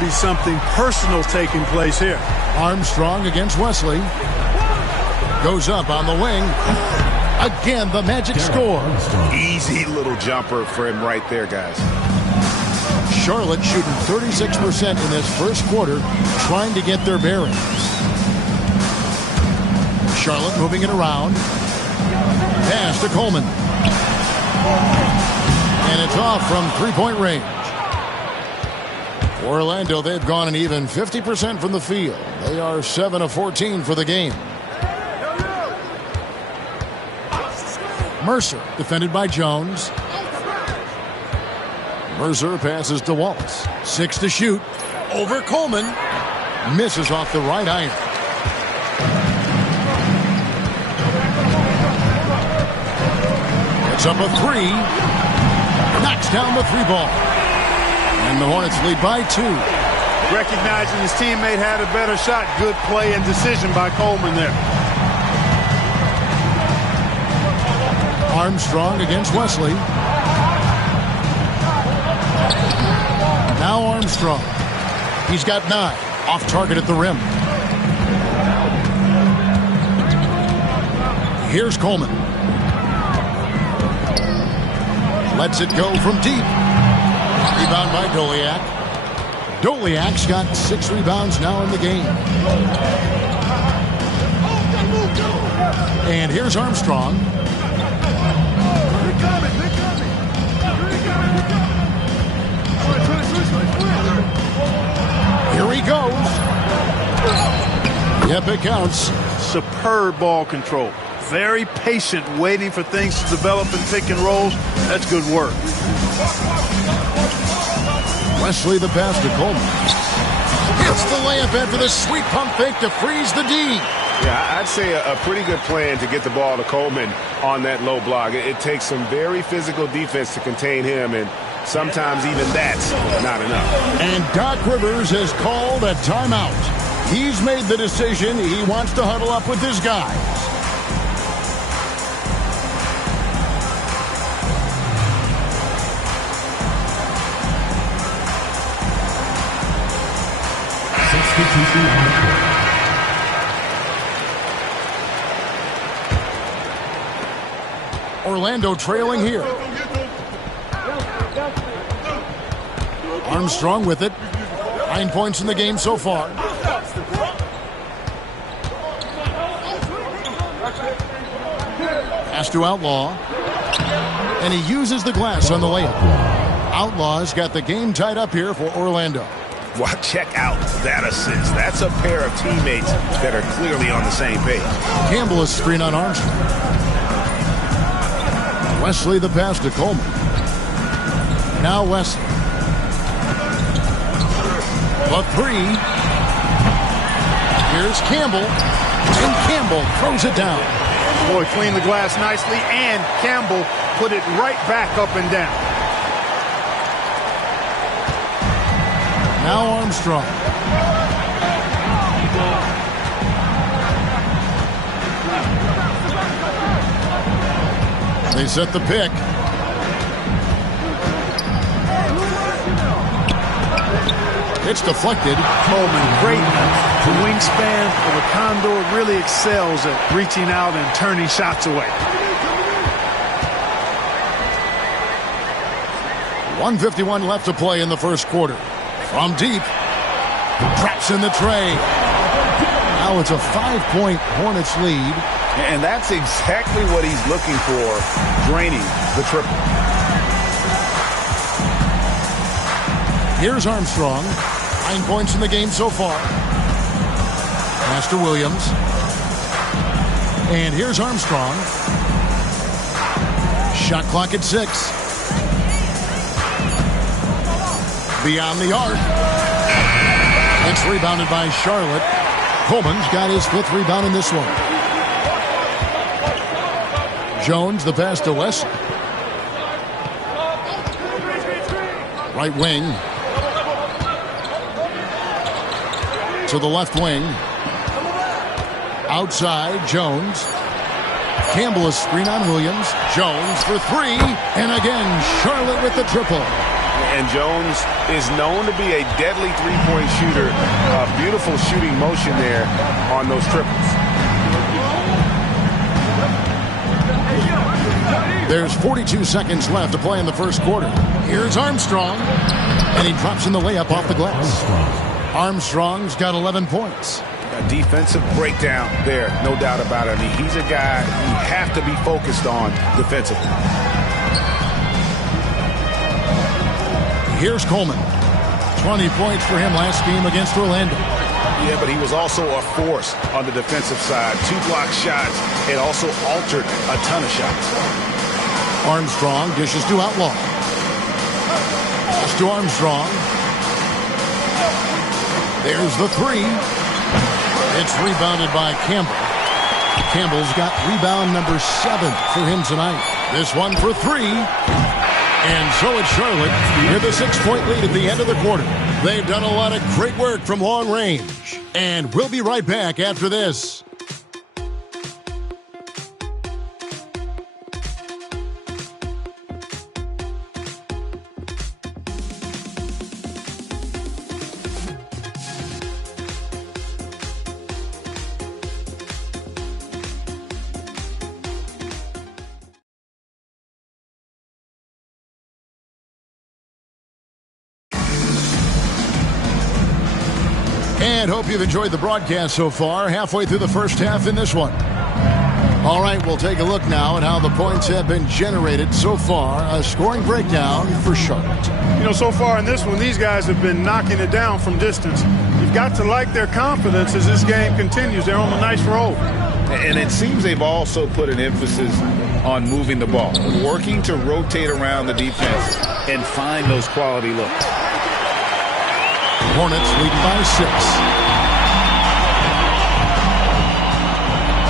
Be something personal taking place here. Armstrong against Wesley. Goes up on the wing. Again, the magic score. Easy little jumper for him right there, guys. Charlotte shooting 36% in this first quarter, trying to get their bearings. Charlotte moving it around. Pass to Coleman. And it's off from three-point range. Orlando, they've gone an even 50% from the field. They are 7 of 14 for the game. Mercer, defended by Jones. Mercer passes to Wallace. 6 to shoot. Over Coleman. Misses off the right iron. It's up a 3. Knocks down the 3 ball. And the Hornets lead by 2. Recognizing his teammate had a better shot. Good play and decision by Coleman there. Armstrong against Wesley. Now Armstrong. He's got 9. Off target at the rim. Here's Coleman. Lets it go from deep. Rebound by Doliak. Doliak's got 6 rebounds now in the game. And here's Armstrong. Here he goes. Yep, it counts. Superb ball control. Very patient, waiting for things to develop and pick and rolls. That's good work. Wesley the pass to Coleman. Hits the layup after the sweet pump fake to freeze the D. Yeah, I'd say a pretty good plan to get the ball to Coleman on that low block. It takes some very physical defense to contain him, and sometimes even that's not enough. And Doc Rivers has called a timeout. He's made the decision. He wants to huddle up with his guys. Orlando trailing here. Armstrong with it. 9 points in the game so far. Pass to Outlaw. And he uses the glass on the layup. Outlaw's got the game tied up here for Orlando. Well, check out that assist. That's a pair of teammates that are clearly on the same page. Campbell is screen on Armstrong. Wesley the pass to Coleman. Now Wesley. The 3. Here's Campbell. And Campbell throws it down. Boy, cleaned the glass nicely, and Campbell put it right back up and down. Now Armstrong. They set the pick. It's deflected. Coleman, great. The wingspan of a Condor really excels at reaching out and turning shots away. 1:51 left to play in the first quarter. From deep, traps in the tray. Now it's a 5-point Hornets lead. And that's exactly what he's looking for, draining the triple. Here's Armstrong. 9 points in the game so far. Pass to Williams. And here's Armstrong. Shot clock at 6. Beyond the arc. It's rebounded by Charlotte. Coleman's got his 5th rebound in this one. Jones the pass to Wesley. Right wing. To the left wing. Outside, Jones. Campbell is screen on Williams. Jones for 3. And again, Charlotte with the triple. And Jones is known to be a deadly three-point shooter. A beautiful shooting motion there on those triples. There's 42 seconds left to play in the first quarter. Here's Armstrong, and he drops in the layup off the glass. Armstrong's got 11 points. A defensive breakdown there, no doubt about it. I mean, he's a guy you have to be focused on defensively. Here's Coleman. 20 points for him last game against Orlando. Yeah, but he was also a force on the defensive side. 2 block shots and also altered a ton of shots. Armstrong dishes to Outlaw. Pass to Armstrong. There's the three. It's rebounded by Campbell. Campbell's got rebound number 7 for him tonight. This one for 3. And so it's Charlotte with a 6-point lead at the end of the quarter. They've done a lot of great work from long range. And we'll be right back after this. And hope you've enjoyed the broadcast so far. Halfway through the first half in this one. All right, we'll take a look now at how the points have been generated so far. A scoring breakdown for Charlotte. You know, so far in this one, these guys have been knocking it down from distance. You've got to like their confidence as this game continues. They're on a nice roll. And it seems they've also put an emphasis on moving the ball, working to rotate around the defense and find those quality looks. Hornets leading by 6.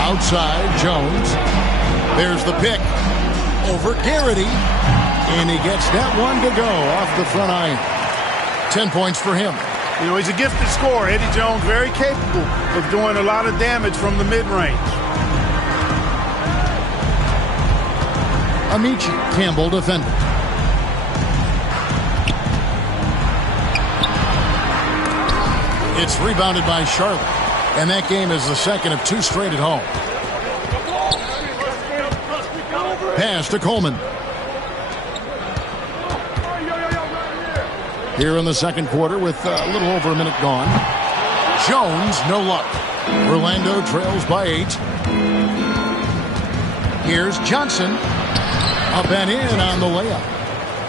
Outside, Jones. There's the pick. Over Garrity. And he gets that one to go off the front iron. 10 points for him. You know, he's a gifted scorer. Eddie Jones, very capable of doing a lot of damage from the mid-range. Amici, Campbell defender. It's rebounded by Charlotte. And that game is the second of 2 straight at home. Pass to Coleman. Here in the second quarter with a little over a minute gone. Jones, no luck. Orlando trails by 8. Here's Johnson. Up and in on the layup.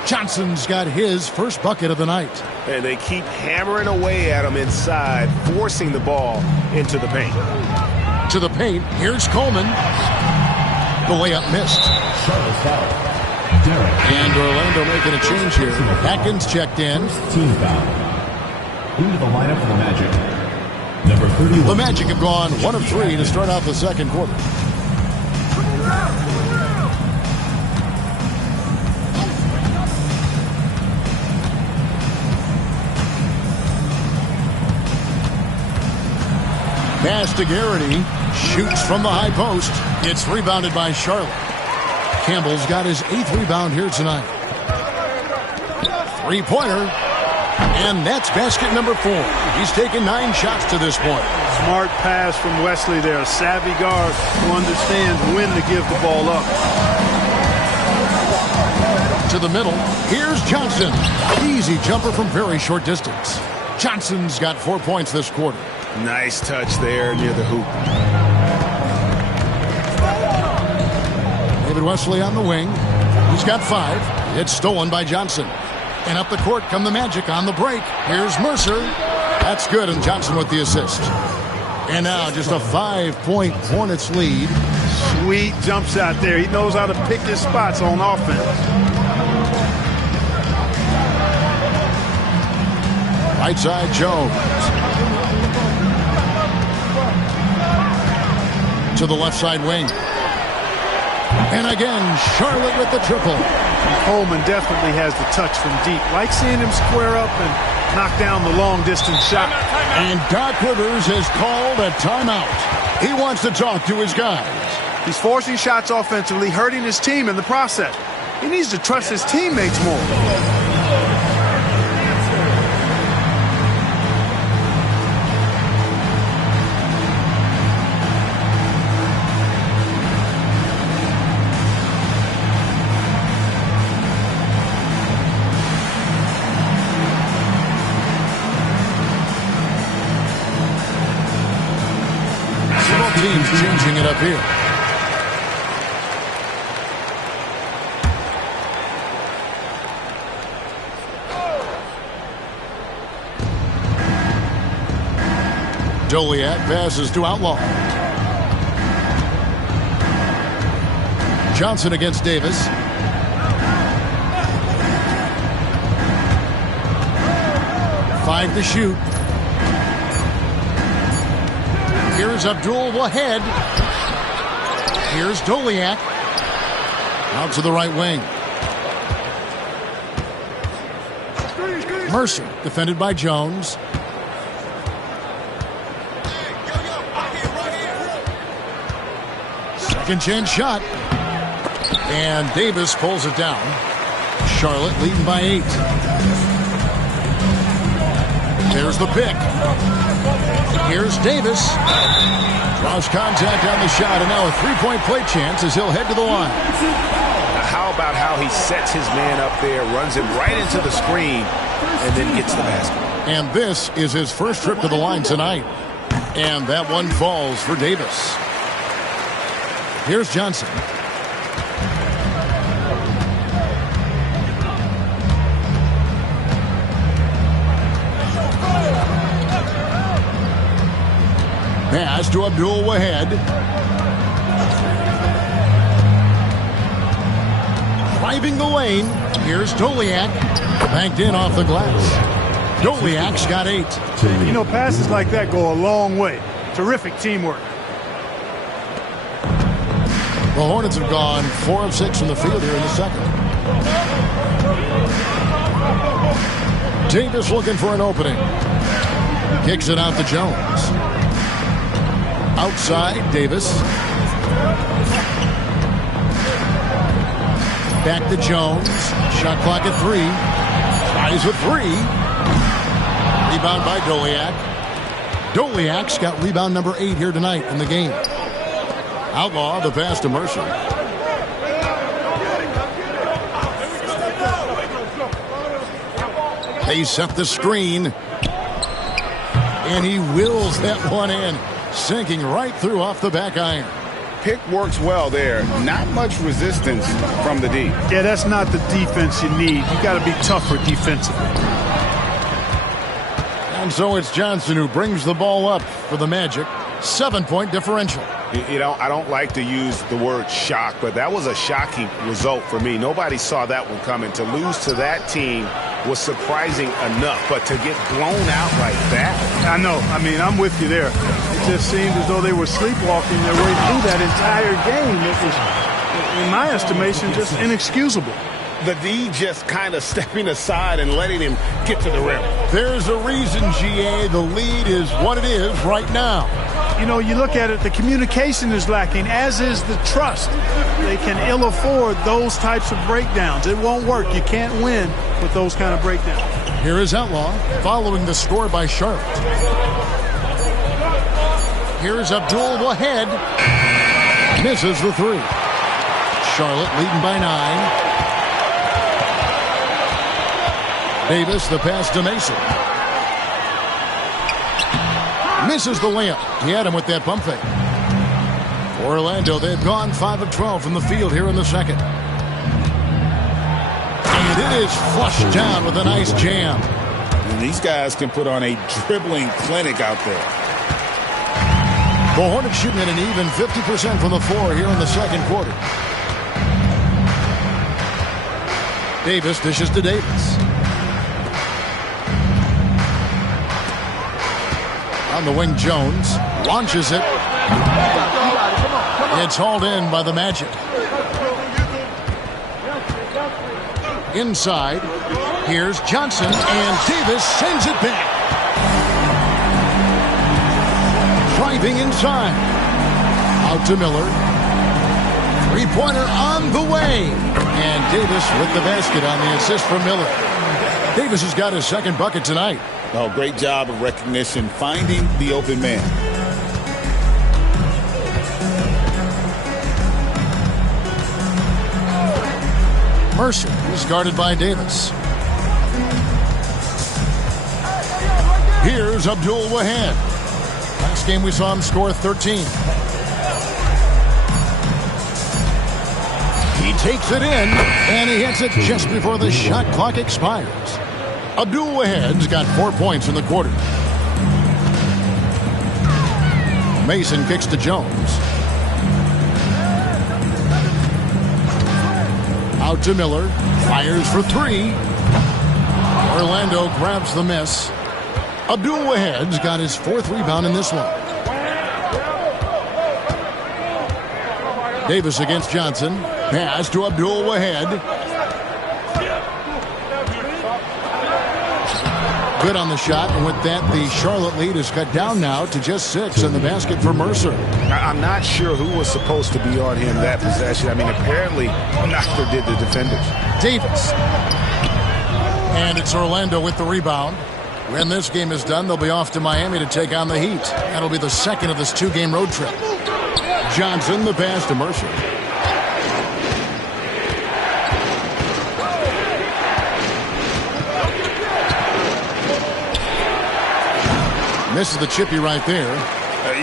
Johnson's got his first bucket of the night. And they keep hammering away at him inside, forcing the ball into the paint. To the paint, here's Coleman. The layup missed. And Orlando making a change here. Atkins checked in. Team foul. Into the lineup for the Magic. Number 31. The Magic have gone 1 of 3 to start out the second quarter. Pass to Garrity. Shoots from the high post. It's rebounded by Charlotte. Campbell's got his 8th rebound here tonight. 3-pointer. And that's basket number 4. He's taken 9 shots to this point. Smart pass from Wesley there. A savvy guard who understands when to give the ball up. To the middle. Here's Johnson. Easy jumper from very short distance. Johnson's got 4 points this quarter. Nice touch there near the hoop. David Wesley on the wing. He's got 5. It's stolen by Johnson. And up the court come the Magic on the break. Here's Mercer. That's good, and Johnson with the assist. And now just a 5-point Hornets lead. Sweet jump shot there. He knows how to pick his spots on offense. Right side, Jones. To the left side wing. And again, Charlotte with the triple. Coleman definitely has the touch from deep. Like seeing him square up and knock down the long-distance shot. And Doc Rivers has called a timeout. He wants to talk to his guys. He's forcing shots offensively, hurting his team in the process. He needs to trust his teammates more. teams changing it up here. Joliet passes to Outlaw. Johnson against Davis. Five to shoot. Here's Abdul Wahed. Here's Doliak. Out to the right wing. Mercer defended by Jones. Second chance shot. And Davis pulls it down. Charlotte leading by 8. There's the pick. Here's Davis. Draws contact on the shot, and now a three-point play chance as he'll head to the line. How about how he sets his man up there, runs him right into the screen, and then gets the basket. And this is his first trip to the line tonight. And that one falls for Davis. Here's Johnson. Pass to Abdul Wahed. Driving the lane. Here's Doliak. Banked in off the glass. Doliak's got 8. You know, passes like that go a long way. Terrific teamwork. The Hornets have gone 4 of 6 from the field here in the second. Davis looking for an opening. Kicks it out to Jones. Outside, Davis. Back to Jones. Shot clock at 3. Ties with 3. Rebound by Doliak. Doliak's got rebound number 8 here tonight in the game. Outlaw the pass to Mercer. They set the screen. And he wills that one in. Sinking right through off the back iron. Pick works well there. Not much resistance from the D. Yeah, that's not the defense you need. You got to be tougher defensively. And so it's Johnson who brings the ball up for the Magic. 7-point differential. You know, I don't like to use the word shock, but that was a shocking result for me. Nobody saw that one coming. To lose to that team was surprising enough, but to get blown out like that. I know. I mean, I'm with you there. It just seemed as though they were sleepwalking their way through that entire game. It was, in my estimation, just inexcusable. The D just kind of stepping aside and letting him get to the rim. There's a reason, GA, the lead is what it is right now. You know, you look at it, the communication is lacking, as is the trust. They can ill afford those types of breakdowns. It won't work. You can't win with those kind of breakdowns. Here is Outlaw following the score by Charlotte. Here's Abdul Wahed. Misses the 3. Charlotte leading by 9. Davis, the pass to Mason. Misses the layup. He had him with that pump fake. For Orlando, they've gone 5 of 12 from the field here in the second. And it is flushed down with a nice jam. And these guys can put on a dribbling clinic out there. The Hornets shooting at an even 50% from the floor here in the second quarter. Davis dishes to Davis. On the wing, Jones launches it. It's hauled in by the Magic. Inside, here's Johnson, and Davis sends it back. Driving inside. Out to Miller. Three-pointer on the way. And Davis with the basket on the assist from Miller. Davis has got his second bucket tonight. Oh, great job of recognition, finding the open man. Mercer is guarded by Davis. Here's Abdul Wahed. Last game we saw him score 13. He takes it in, and he hits it just before the shot clock expires. Abdul Wahed's got 4 points in the quarter. Mason kicks to Jones. Out to Miller. Fires for three. Orlando grabs the miss. Abdul Wahed's got his 4th rebound in this one. Davis against Johnson. Pass to Abdul Wahed. Good on the shot, and with that, the Charlotte lead is cut down now to just 6 in the basket for Mercer. I'm not sure who was supposed to be on him that possession. I mean, apparently, neither did the defenders. Davis. And it's Orlando with the rebound. When this game is done, they'll be off to Miami to take on the Heat. That'll be the second of this 2-game road trip. Johnson, the pass to Mercer. Misses the chippy right there.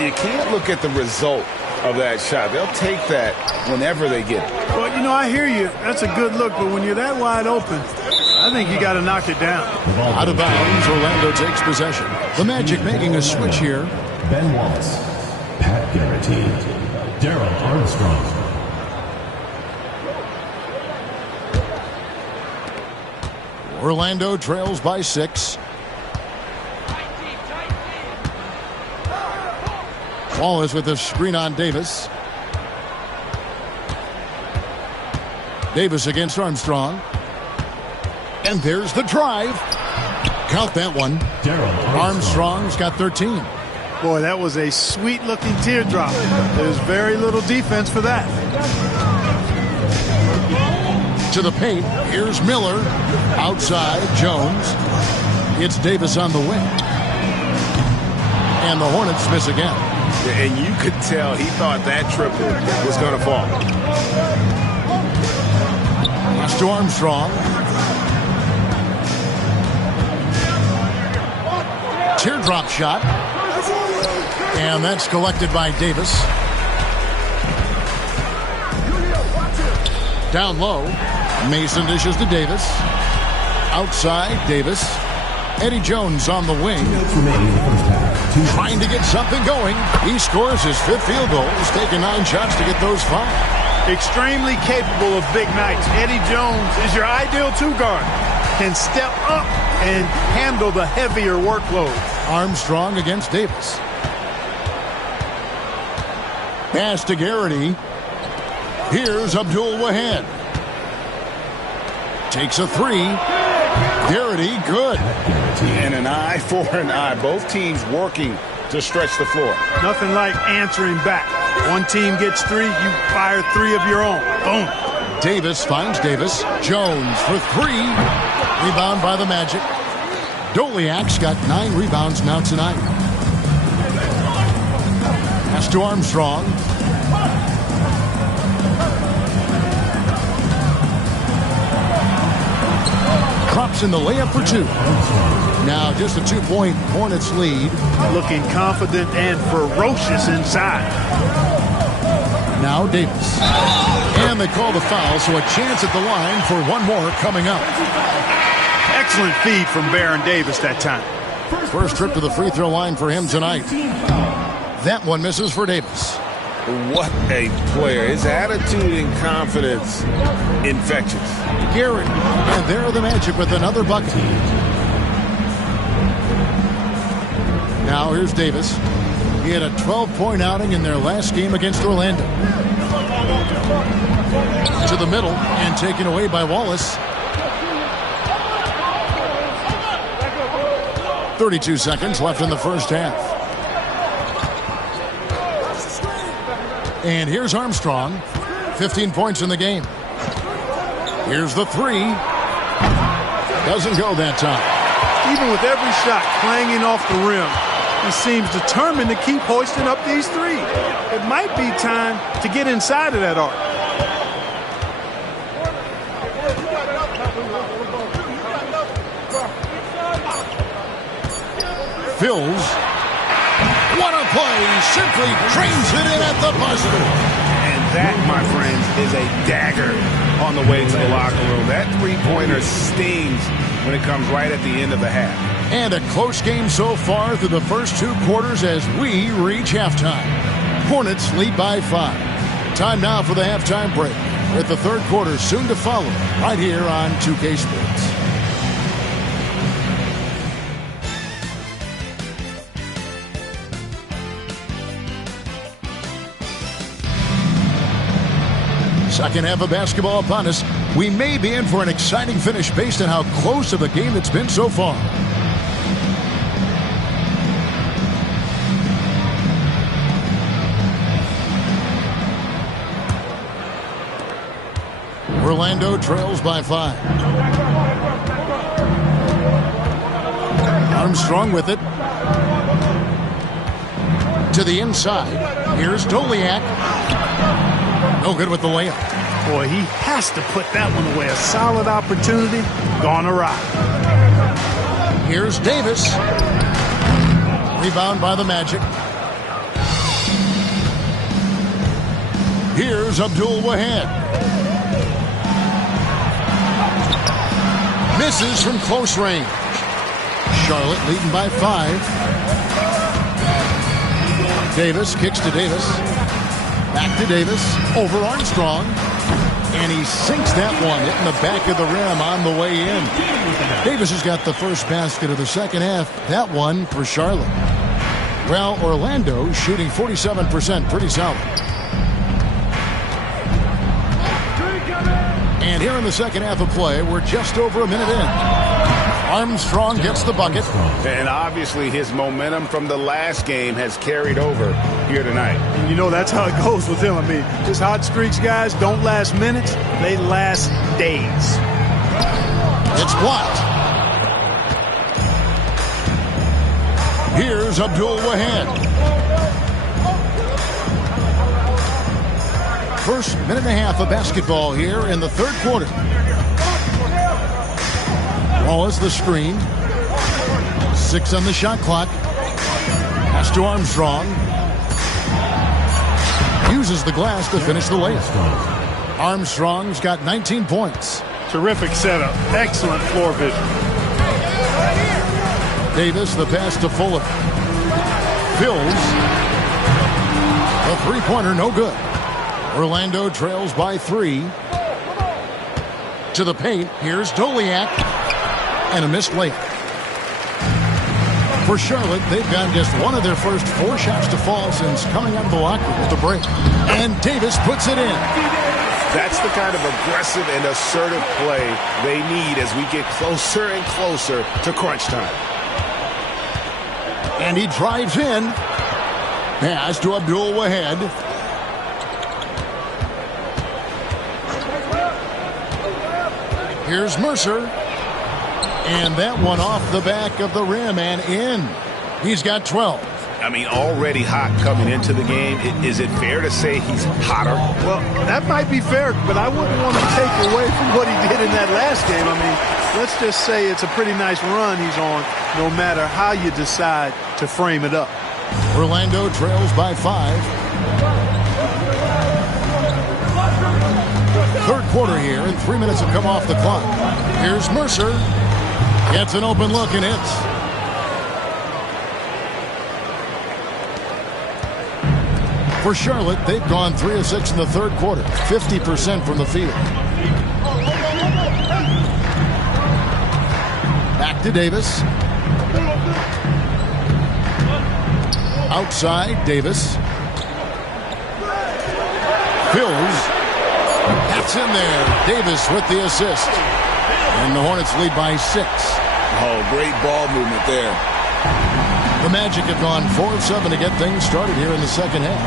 You can't look at the result of that shot. They'll take that whenever they get it. Well, you know, I hear you. That's a good look, but when you're that wide open, I think you got to knock it down. Out of bounds, Orlando takes possession. The Magic making a switch here. Ben Wallace, Pat Garrity, Darrell Armstrong. Orlando trails by 6. Wallace with a screen on Davis. Davis against Armstrong. And there's the drive. Count that one. Armstrong's got 13. Boy, that was a sweet-looking teardrop. There's very little defense for that. To the paint. Here's Miller. Outside, Jones. It's Davis on the wing. And the Hornets miss again. And you could tell he thought that triple was going to fall. Pass to Armstrong. Teardrop shot. And that's collected by Davis. Down low. Mason dishes to Davis. Outside, Davis. Eddie Jones on the wing. Trying to get something going. He scores his 5th field goal. He's taken 9 shots to get those 5. Extremely capable of big nights. Eddie Jones is your ideal 2-guard. Can step up and handle the heavier workload. Armstrong against Davis. Pass to Garrity. Here's Abdul Wahed. Takes a 3. Garrity, good. And an eye for an eye. Both teams working to stretch the floor. Nothing like answering back. One team gets 3, you fire 3 of your own. Boom. Davis finds Davis. Jones for 3. Rebound by the Magic. Doliak's got 9 rebounds now tonight. Pass to Armstrong. Drops in the layup for 2. Now just a 2-point Hornets lead. Looking confident and ferocious inside. Now Davis. And they call the foul, so a chance at the line for one more coming up. Excellent feed from Baron Davis that time. First trip to the free throw line for him tonight. That one misses for Davis. What a player. His attitude and confidence, infectious. Garrett, and there are the Magic with another bucket. Now here's Davis. He had a 12-point outing in their last game against Orlando. To the middle and taken away by Wallace. 32 seconds left in the first half. And here's Armstrong. 15 points in the game. Here's the 3. Doesn't go that time. Even with every shot clanging off the rim, he seems determined to keep hoisting up these 3. It might be time to get inside of that arc. Fills. What a play. Simply drains it in at the buzzer. And That, my friends, is a dagger on the way to the locker room. That three-pointer stings when it comes right at the end of the half. And a close game so far through the first 2 quarters as we reach halftime. Hornets lead by 5. Time now for the halftime break, with the third quarter soon to follow right here on 2K Sports. Second half of basketball upon us. We may be in for an exciting finish based on how close of a game it's been so far. Orlando trails by 5. Armstrong with it. To the inside. Here's Doliak. No good with the layup. Boy, he has to put that one away. A solid opportunity, gone awry. Here's Davis. Rebound by the Magic. Here's Abdul Wahab. Misses from close range. Charlotte leading by 5. Davis kicks to Davis. Back to Davis, over Armstrong, and he sinks that one, hitting the back of the rim on the way in. Davis has got the first basket of the second half. That one for Charlotte. Well, Orlando shooting 47%, pretty solid. And here in the second half of play, we're just over a minute in. Armstrong gets the bucket. And obviously his momentum from the last game has carried over here tonight. And you know that's how it goes with him. I mean, his hot streaks, guys, don't last minutes. They last days. It's blocked. Here's Abdul Wahab. First minute and a half of basketball here in the third quarter. Wallace the screen. 6 on the shot clock. Pass to Armstrong. Uses the glass to finish the layup. Armstrong's got 19 points. Terrific setup. Excellent floor vision. Davis, the pass to Fuller. Fills. A three-pointer, no good. Orlando trails by 3. To the paint, here's Doliak. And a missed layup. For Charlotte, they've gotten just one of their first 4 shots to fall since coming out of the locker room with the break. And Davis puts it in. That's the kind of aggressive and assertive play they need as we get closer and closer to crunch time. And he drives in. Pass to Abdul Wahab. Here's Mercer. And that one off the back of the rim and in. He's got 12. I mean, already hot coming into the game. Is it fair to say he's hotter? Well, that might be fair, but I wouldn't want to take away from what he did in that last game. I mean, let's just say it's a pretty nice run he's on, no matter how you decide to frame it up. Orlando trails by 5. Third quarter here, and 3 minutes have come off the clock. Here's Mercer. Gets an open look and hits. For Charlotte, they've gone 3 of 6 in the third quarter, 50% from the field. Back to Davis. Outside, Davis. Fills. That's in there. Davis with the assist. And the Hornets lead by 6. Oh, great ball movement there. The Magic have gone 4 of 7 to get things started here in the second half.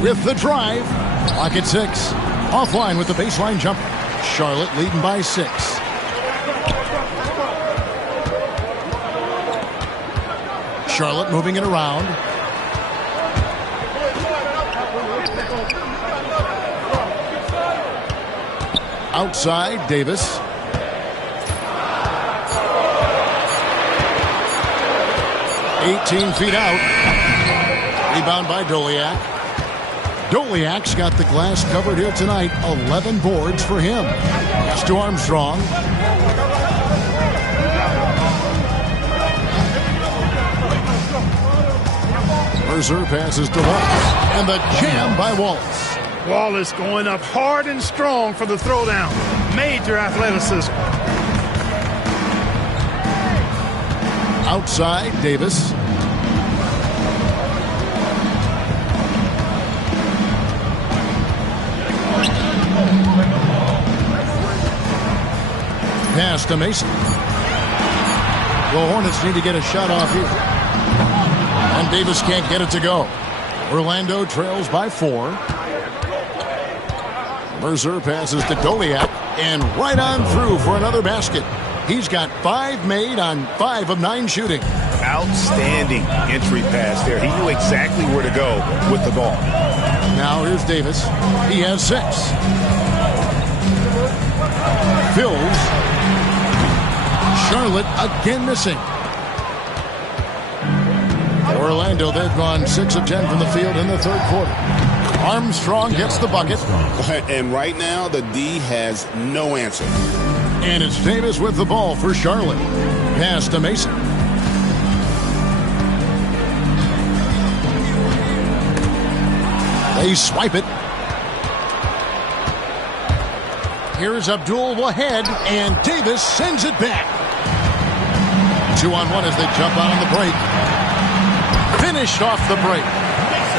With the drive, clock at 6. Offline with the baseline jumper. Charlotte leading by 6. Charlotte moving it around. Outside, Davis. "18 feet out." Rebound by Doliak. Doliak's got the glass covered here tonight. 11 boards for him. Pass to Armstrong. Mercer passes to Wallace. And the jam by Wallace. Wallace going up hard and strong for the throwdown. Major athleticism. Outside, Davis. Pass to Mason. The Hornets need to get a shot off here. And Davis can't get it to go. Orlando trails by 4. Mercer passes to Doliak. And right on through for another basket. He's got 5 made on 5 of 9 shooting. Outstanding entry pass there. He knew exactly where to go with the ball. Now here's Davis. He has 6. Fills. Charlotte again missing. Orlando, they've gone 6 of 10 from the field in the third quarter. Armstrong gets the bucket. And right now, the D has no answer. And it's Davis with the ball for Charlotte. Pass to Mason. They swipe it. Here's Abdul Wahed, and Davis sends it back. 2-on-1 as they jump out on the break. Finished off the break.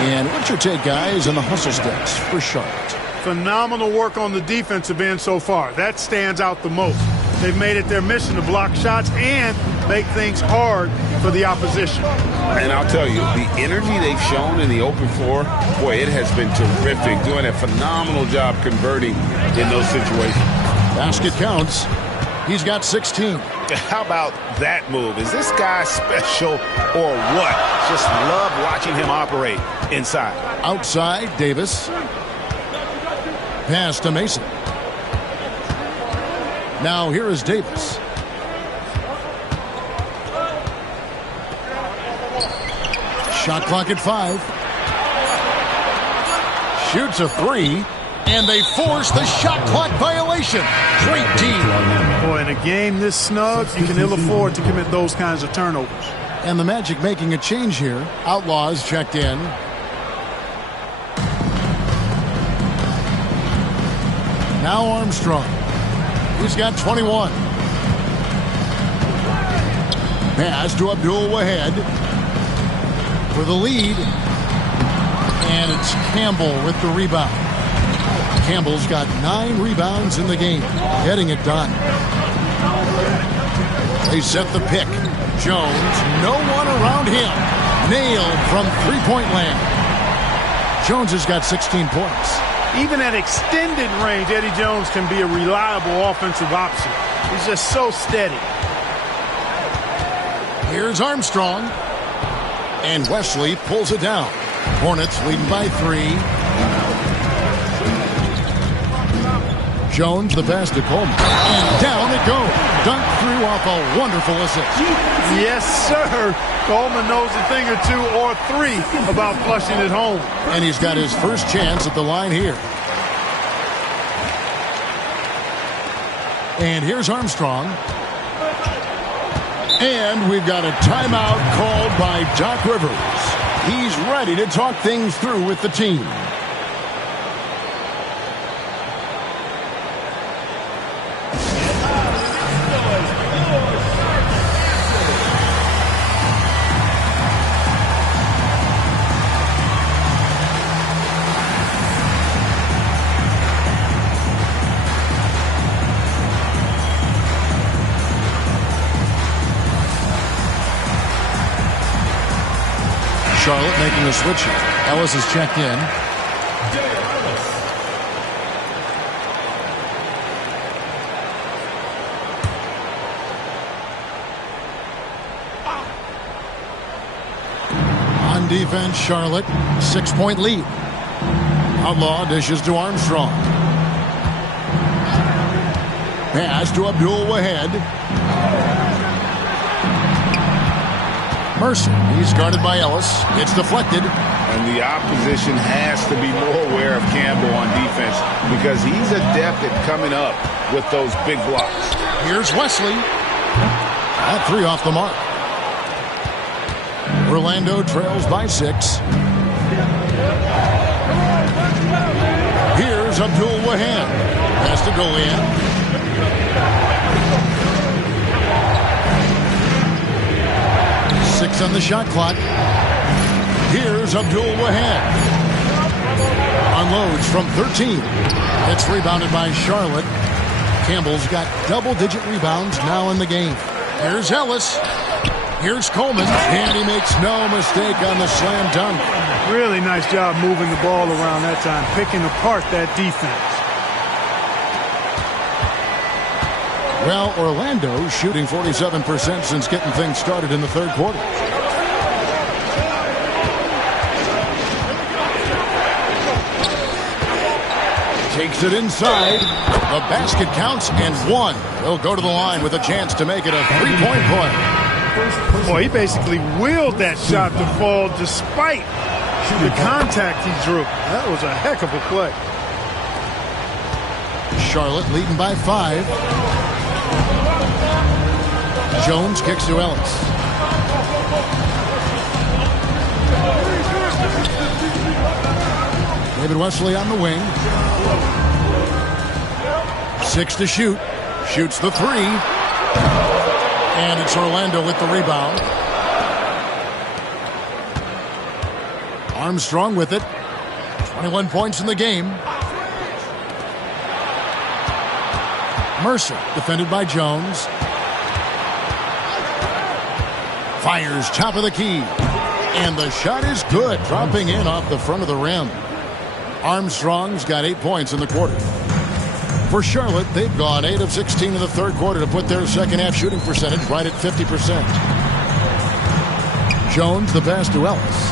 And what's your take, guys, on the hustle steps for Charlotte? Phenomenal work on the defensive end so far. That stands out the most. They've made it their mission to block shots and make things hard for the opposition. And I'll tell you, the energy they've shown in the open floor, boy, it has been terrific. Doing a phenomenal job converting in those situations. Basket counts. He's got 16. How about that move? Is this guy special or what? Just love watching him operate inside. Outside, Davis. Pass to Mason. Now here is Davis. Shot clock at 5. Shoots a 3. And they force the shot clock violation. Great team. Boy, in a game this snug, you can ill afford to commit those kinds of turnovers. And the Magic making a change here. Outlaws checked in. Now Armstrong. He's got 21. Pass to Abdul Wahed for the lead. And it's Campbell with the rebound. Campbell's got 9 rebounds in the game. Getting it done. They set the pick. Jones, no one around him. Nailed from three-point land. Jones has got 16 points. Even at extended range, Eddie Jones can be a reliable offensive option. He's just so steady. Here's Armstrong. And Wesley pulls it down. Hornets leading by 3. Jones, the pass to Coleman. And down it goes. Dunked through off a wonderful assist. Yes, sir. Coleman knows a thing or 2 or 3 about flushing it home. And he's got his first chance at the line here. And here's Armstrong. And we've got a timeout called by Doc Rivers. He's ready to talk things through with the team. Charlotte making a switch here. Ellis has checked in. On defense, Charlotte, 6-point lead. Outlaw dishes to Armstrong. Pass to Abdul Wahed. Mercer, he's guarded by Ellis. It's deflected. And the opposition has to be more aware of Campbell on defense because he's adept at coming up with those big blocks. Here's Wesley. That three off the mark. Orlando trails by 6. Here's Abdul Wahed. Has to go in. Six on the shot clock. Here's Abdul Wahed. Unloads from 13. It's rebounded by Charlotte. Campbell's got double-digit rebounds now in the game. Here's Ellis. Here's Coleman. And he makes no mistake on the slam dunk. Really nice job moving the ball around that time, picking apart that defense. Well, Orlando shooting 47% since getting things started in the third quarter. Takes it inside. The basket counts and one. He'll go to the line with a chance to make it a three-point play. Boy, he basically willed that shot to fall despite the contact he drew. That was a heck of a play. Charlotte leading by 5. Jones kicks to Ellis. David Wesley on the wing. 6 to shoot. Shoots the 3. And it's Orlando with the rebound. Armstrong with it. 21 points in the game. Mercer defended by Jones. Fires top of the key. And the shot is good, dropping in off the front of the rim. Armstrong's got 8 points in the quarter. For Charlotte, they've gone 8 of 16 in the third quarter to put their second half shooting percentage right at 50%. Jones, the pass to Ellis.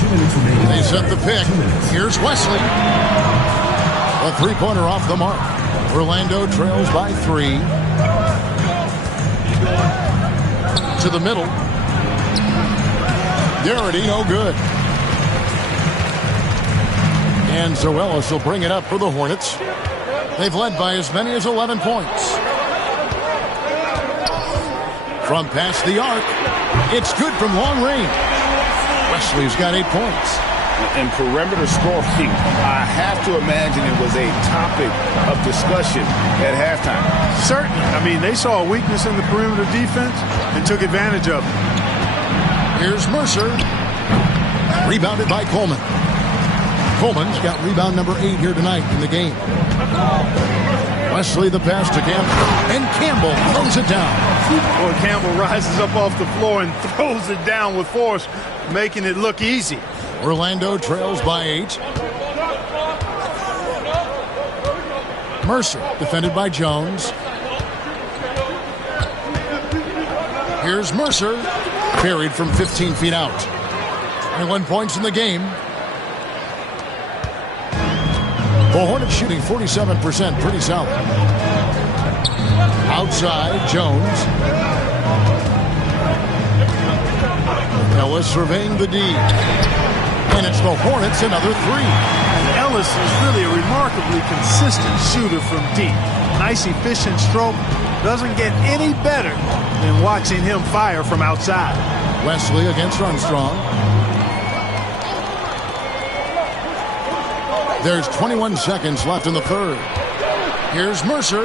2 minutes remaining. They set the pick. Here's Wesley. A three-pointer off the mark. Orlando trails by 3. To the middle. Garrity, no good. And so Ellis will bring it up for the Hornets. They've led by as many as 11 points. From past the arc, it's good from long range. Wesley's got 8 points. And perimeter scoring, I have to imagine it was a topic of discussion at halftime. Certainly. I mean, they saw a weakness in the perimeter defense and took advantage of it. Here's Mercer. Rebounded by Coleman. Coleman's got rebound number 8 here tonight in the game. Wesley the pass to Campbell. And Campbell throws it down. Boy, Campbell rises up off the floor and throws it down with force, making it look easy. Orlando trails by 8. Mercer defended by Jones. Here's Mercer. Carried from 15 feet out. 21 points in the game. The Hornets shooting 47%, pretty solid. Outside, Jones. Ellis surveying the D. And it's the Hornets, another 3. And Ellis is really a remarkably consistent shooter from deep. Nice, efficient stroke. Doesn't get any better than watching him fire from outside. Wesley against Armstrong. There's 21 seconds left in the third. Here's Mercer.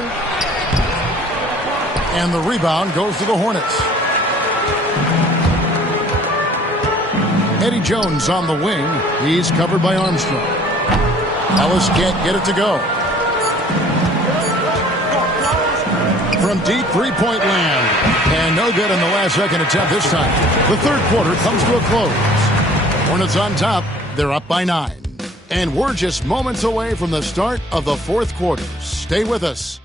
And the rebound goes to the Hornets. Eddie Jones on the wing. He's covered by Armstrong. Ellis can't get it to go. From deep three-point land. And no good in the last second attempt this time. The third quarter comes to a close. Hornets on top. They're up by 9. And we're just moments away from the start of the fourth quarter. Stay with us.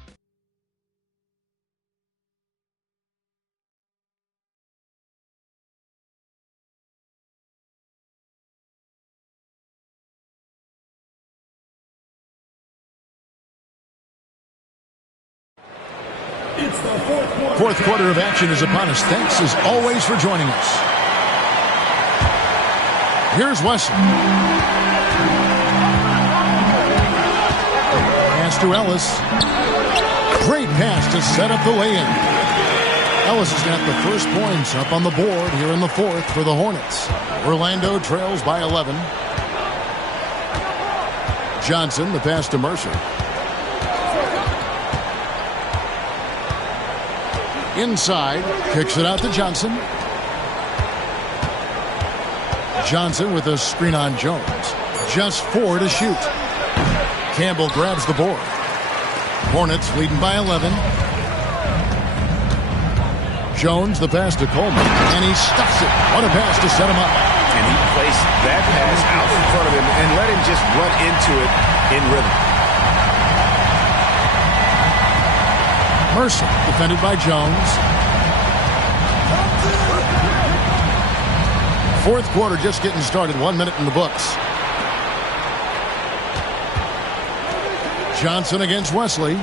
Fourth quarter of action is upon us. Thanks as always for joining us. Here's Wesley. Pass to Ellis. Great pass to set up the lay-in. Ellis has got the first points up on the board here in the fourth for the Hornets. Orlando trails by 11. Johnson, the pass to Mercer. Inside, kicks it out to Johnson. Johnson with a screen on Jones. Just 4 to shoot. Campbell grabs the board. Hornets leading by 11. Jones, the pass to Coleman, and he stuffs it. What a pass to set him up. And he placed that pass out in front of him and let him just run into it in rhythm. Mercer, defended by Jones. Fourth quarter just getting started. 1 minute in the books. Johnson against Wesley.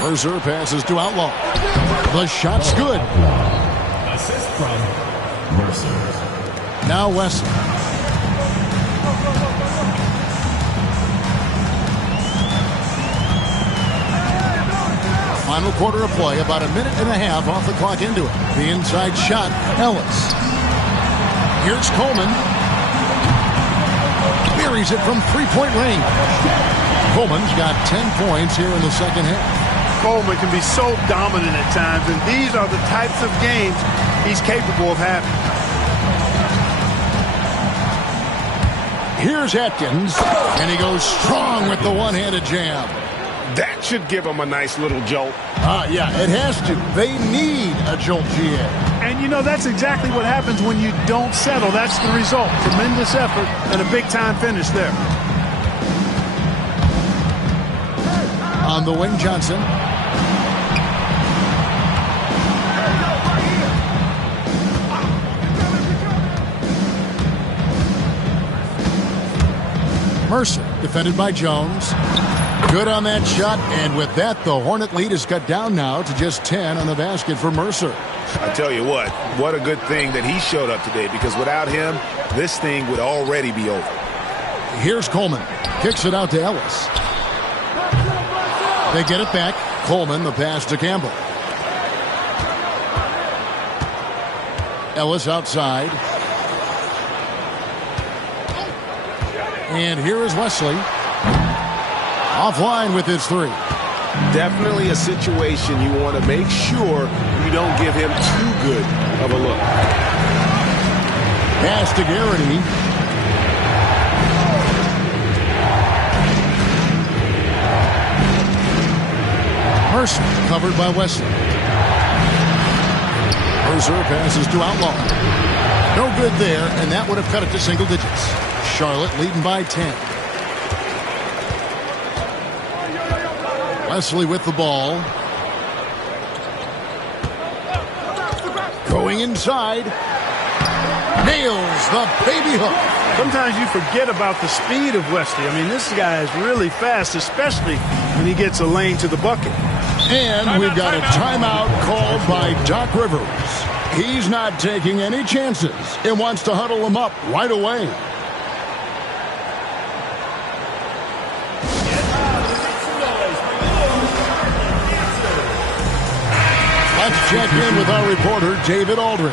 Mercer passes to Outlaw. The shot's good. Assist from Mercer. Now Wesley. Final quarter of play, about a minute and a half off the clock into it. The inside shot, Ellis. Here's Coleman. Buries it from three-point range. Coleman's got 10 points here in the second half. Coleman can be so dominant at times, and these are the types of games he's capable of having. Here's Atkins, and he goes strong with the one-handed jam. That should give him a nice little jolt. Yeah, it has to. They need a jolt, GA. And, you know, that's exactly what happens when you don't settle. That's the result. Tremendous effort and a big-time finish there. On the wing, Johnson. Mercer, defended by Jones. Good on that shot, and with that, the Hornet lead is cut down now to just 10 on the basket for Mercer. I tell you what a good thing that he showed up today, because without him, this thing would already be over. Here's Coleman. Kicks it out to Ellis. They get it back. Coleman, the pass to Campbell. Ellis outside. And here is Wesley. Offline with his three. Definitely a situation you want to make sure you don't give him too good of a look. Pass to Garrity. Mercer covered by Wesley. Mercer passes to Outlaw. No good there, and that would have cut it to single digits. Charlotte leading by 10. Wesley with the ball. Going inside. Nails the baby hook. Sometimes you forget about the speed of Wesley. I mean, this guy is really fast, especially when he gets a lane to the bucket. And we've got a timeout called by Doc Rivers. He's not taking any chances and wants to huddle them up right away. Let's check in with our reporter, David Aldridge.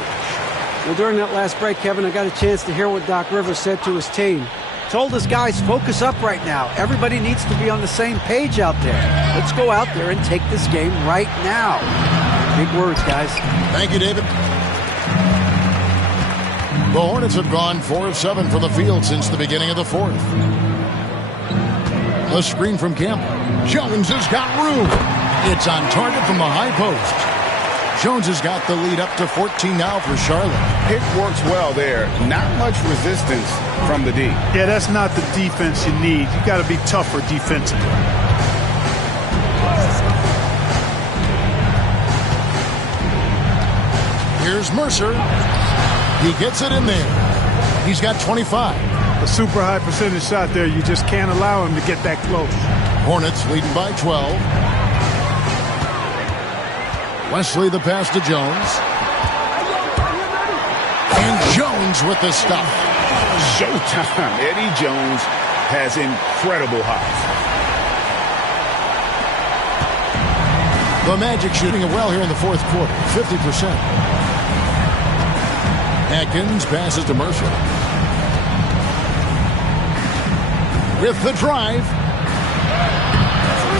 Well, during that last break, Kevin, I got a chance to hear what Doc Rivers said to his team. Told his guys, focus up right now. Everybody needs to be on the same page out there. Let's go out there and take this game right now. Big words, guys. Thank you, David. The Hornets have gone 4 of 7 from the field since the beginning of the fourth. A screen from Campbell. Jones has got room. It's on target from the high post. Jones has got the lead up to 14 now for Charlotte. It works well there. Not much resistance from the D. Yeah, that's not the defense you need. You got to be tougher defensively. Here's Mercer. He gets it in there. He's got 25. A super high percentage shot there. You just can't allow him to get that close. Hornets leading by 12. Wesley the pass to Jones. And Jones with the stuff. Showtime. Eddie Jones has incredible hops. The Magic shooting it well here in the fourth quarter, 50%. Atkins passes to Mercer. With the drive.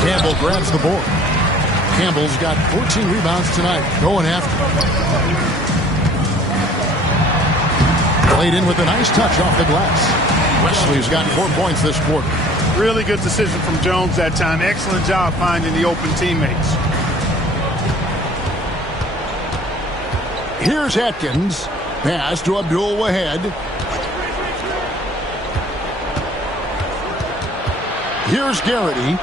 Campbell grabs the board. Campbell's got 14 rebounds tonight, going after. Played in with a nice touch off the glass. Wesley's got 4 points this quarter. Really good decision from Jones that time. Excellent job finding the open teammates. Here's Atkins. Pass to Abdul Wahed. Here's Garrity.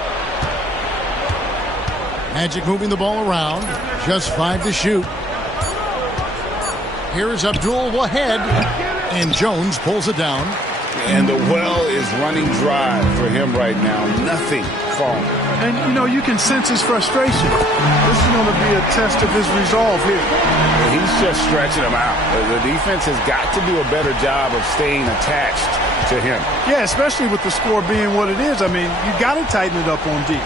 Magic moving the ball around. Just 5 to shoot. Here's Abdul Wahed. And Jones pulls it down. And the well is running dry for him right now. Nothing falling. And, you know, you can sense his frustration. This is going to be a test of his resolve here. He's just stretching him out. The defense has got to do a better job of staying attached to him. Yeah, especially with the score being what it is. I mean, you got to tighten it up on D.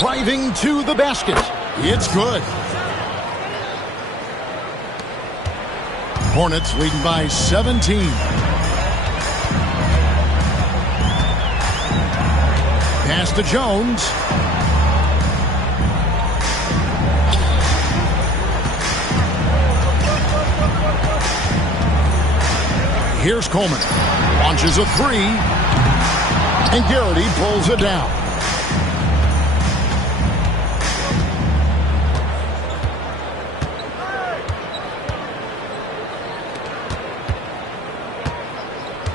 Driving to the basket. It's good. Hornets leading by 17. Pass to Jones. Here's Coleman. Launches a 3. And Garrity pulls it down.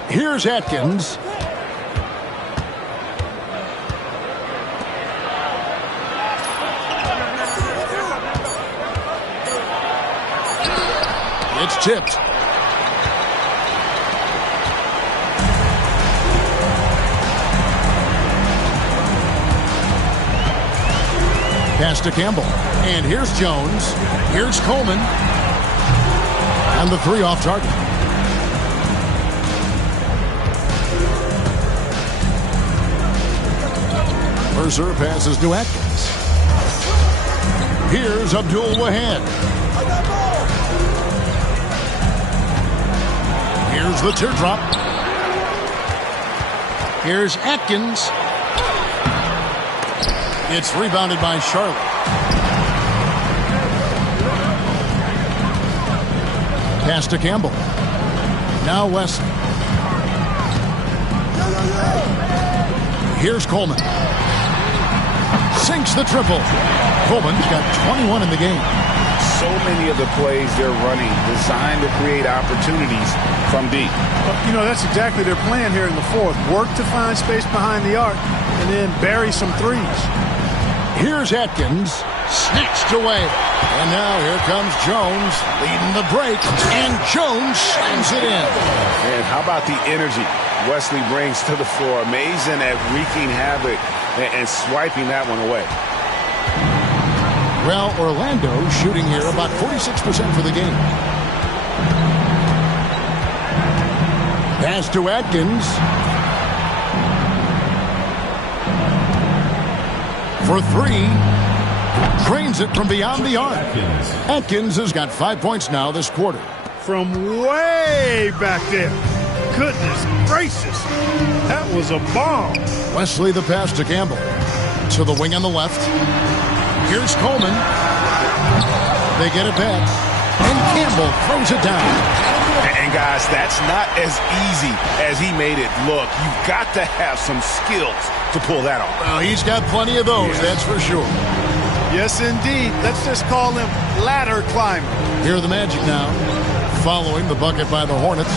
Here's Atkins. It's tipped. Pass to Campbell. And here's Jones. Here's Coleman. And the 3 off target. Mercer passes to Atkins. Here's Abdul Wahed. Here's the teardrop. Here's Atkins. It's rebounded by Charlotte. Pass to Campbell. Now Wesley. Here's Coleman. Sinks the triple. Coleman's got 21 in the game. So many of the plays they're running designed to create opportunities from D. You know, that's exactly their plan here in the fourth. Work to find space behind the arc and then bury some threes. Here's Atkins. Snatched away. And now here comes Jones leading the break. And Jones slams it in. And how about the energy Wesley brings to the floor? Amazing at wreaking havoc and swiping that one away. Well, Orlando shooting here about 46% for the game. Pass to Atkins. For 3. Drains it from beyond the arc. Atkins has got 5 points now this quarter. From way back there. Goodness gracious. That was a bomb. Wesley the pass to Campbell. To the wing on the left. Here's Coleman. They get it back. And Campbell throws it down. And guys, that's not as easy as he made it look. You've got to have some skills to pull that off. Well, he's got plenty of those, that's for sure. Yes, indeed. Let's just call him ladder climber. Here are the Magic now, following the bucket by the Hornets.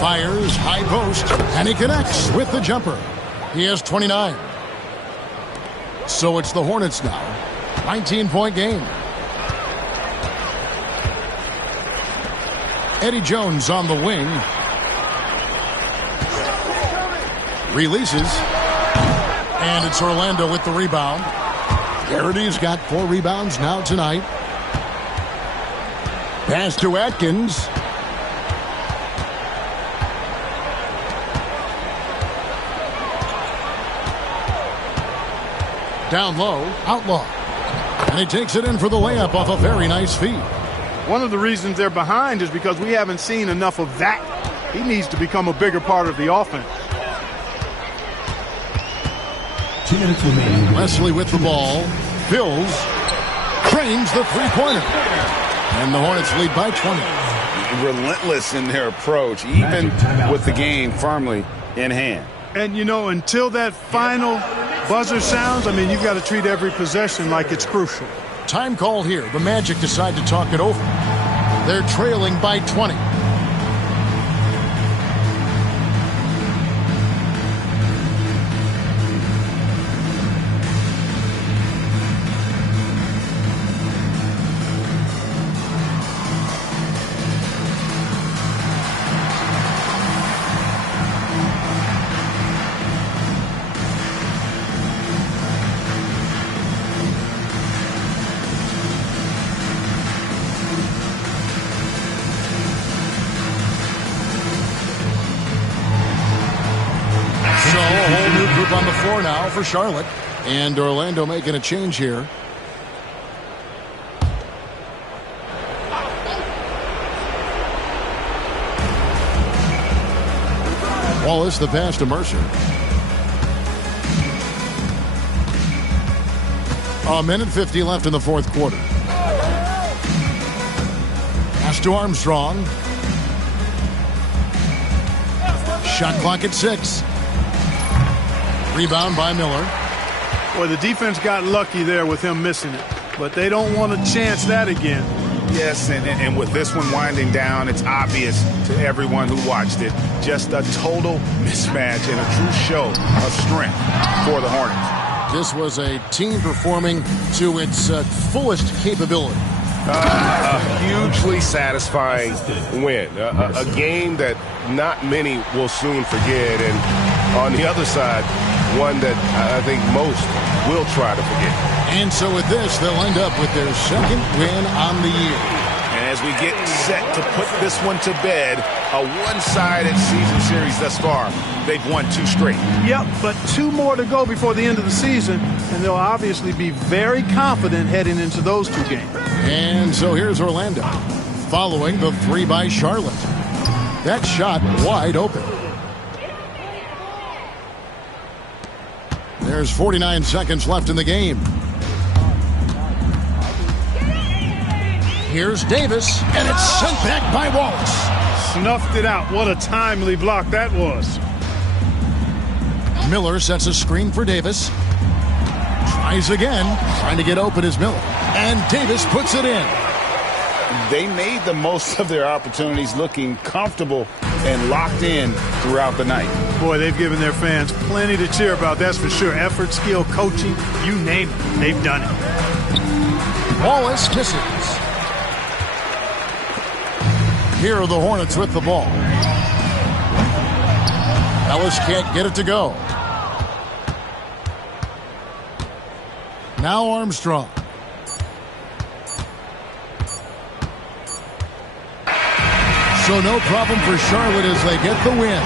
Fires high post, and he connects with the jumper. He has 29. So it's the Hornets now. 19-point game. Eddie Jones on the wing. Releases. And it's Orlando with the rebound. Garrity's got 4 rebounds now tonight. Pass to Atkins. Down low, Outlaw. And he takes it in for the layup off a very nice feed. One of the reasons they're behind is because we haven't seen enough of that. He needs to become a bigger part of the offense. 2 minutes remaining. Wesley with the ball. Fills. Cranes the three-pointer. And the Hornets lead by 20. Relentless in their approach, even with the game firmly in hand. And, you know, until that final buzzer sounds, I mean, you've got to treat every possession like it's crucial. Time call here. The Magic decide to talk it over. They're trailing by 20. On the floor now for Charlotte. And Orlando making a change here. Wallace the pass to Mercer. A minute 50 left in the fourth quarter. Pass to Armstrong. Shot clock at 6. Rebound by Miller. Boy, the defense got lucky there with him missing it, but they don't want to chance that again. Yes, and with this one winding down, it's obvious to everyone who watched it. Just a total mismatch and a true show of strength for the Hornets. This was a team performing to its fullest capability. A hugely satisfying win. A game that not many will soon forget. And on the other side, one that I think most will try to forget. And so with this, they'll end up with their second win on the year. And as we get set to put this one to bed, a one-sided season series thus far. They've won 2 straight. Yep, but 2 more to go before the end of the season, and they'll obviously be very confident heading into those 2 games. And so here's Orlando, following the 3 by Charlotte. That shot wide open. There's 49 seconds left in the game. Here's Davis, and it's sent back by Wallace. Snuffed it out. What a timely block that was. Miller sets a screen for Davis. Tries again. Trying to get open is Miller. And Davis puts it in. They made the most of their opportunities, looking comfortable and locked in throughout the night. Boy, they've given their fans plenty to cheer about, that's for sure. Effort, skill, coaching, you name it, they've done it. Wallace misses. Here are the Hornets with the ball. Ellis can't get it to go. Now Armstrong. So no problem for Charlotte as they get the win.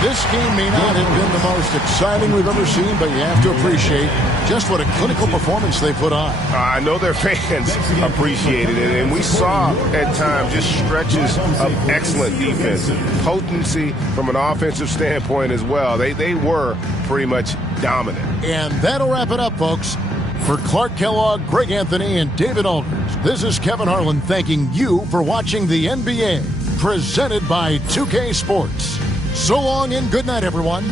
This game may not have been the most exciting we've ever seen, but you have to appreciate just what a clinical performance they put on. I know their fans appreciated it, and we saw at times just stretches of excellent defense, potency from an offensive standpoint as well. They were pretty much dominant. And that'll wrap it up, folks. For Clark Kellogg, Greg Anthony, and David Aldridge, this is Kevin Harlan thanking you for watching the NBA, presented by 2K Sports. So long and good night, everyone.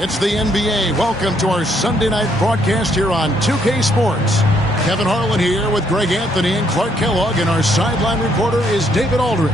It's the NBA. Welcome to our Sunday night broadcast here on 2K Sports. Kevin Harlan here with Greg Anthony and Clark Kellogg, and our sideline reporter is David Aldridge.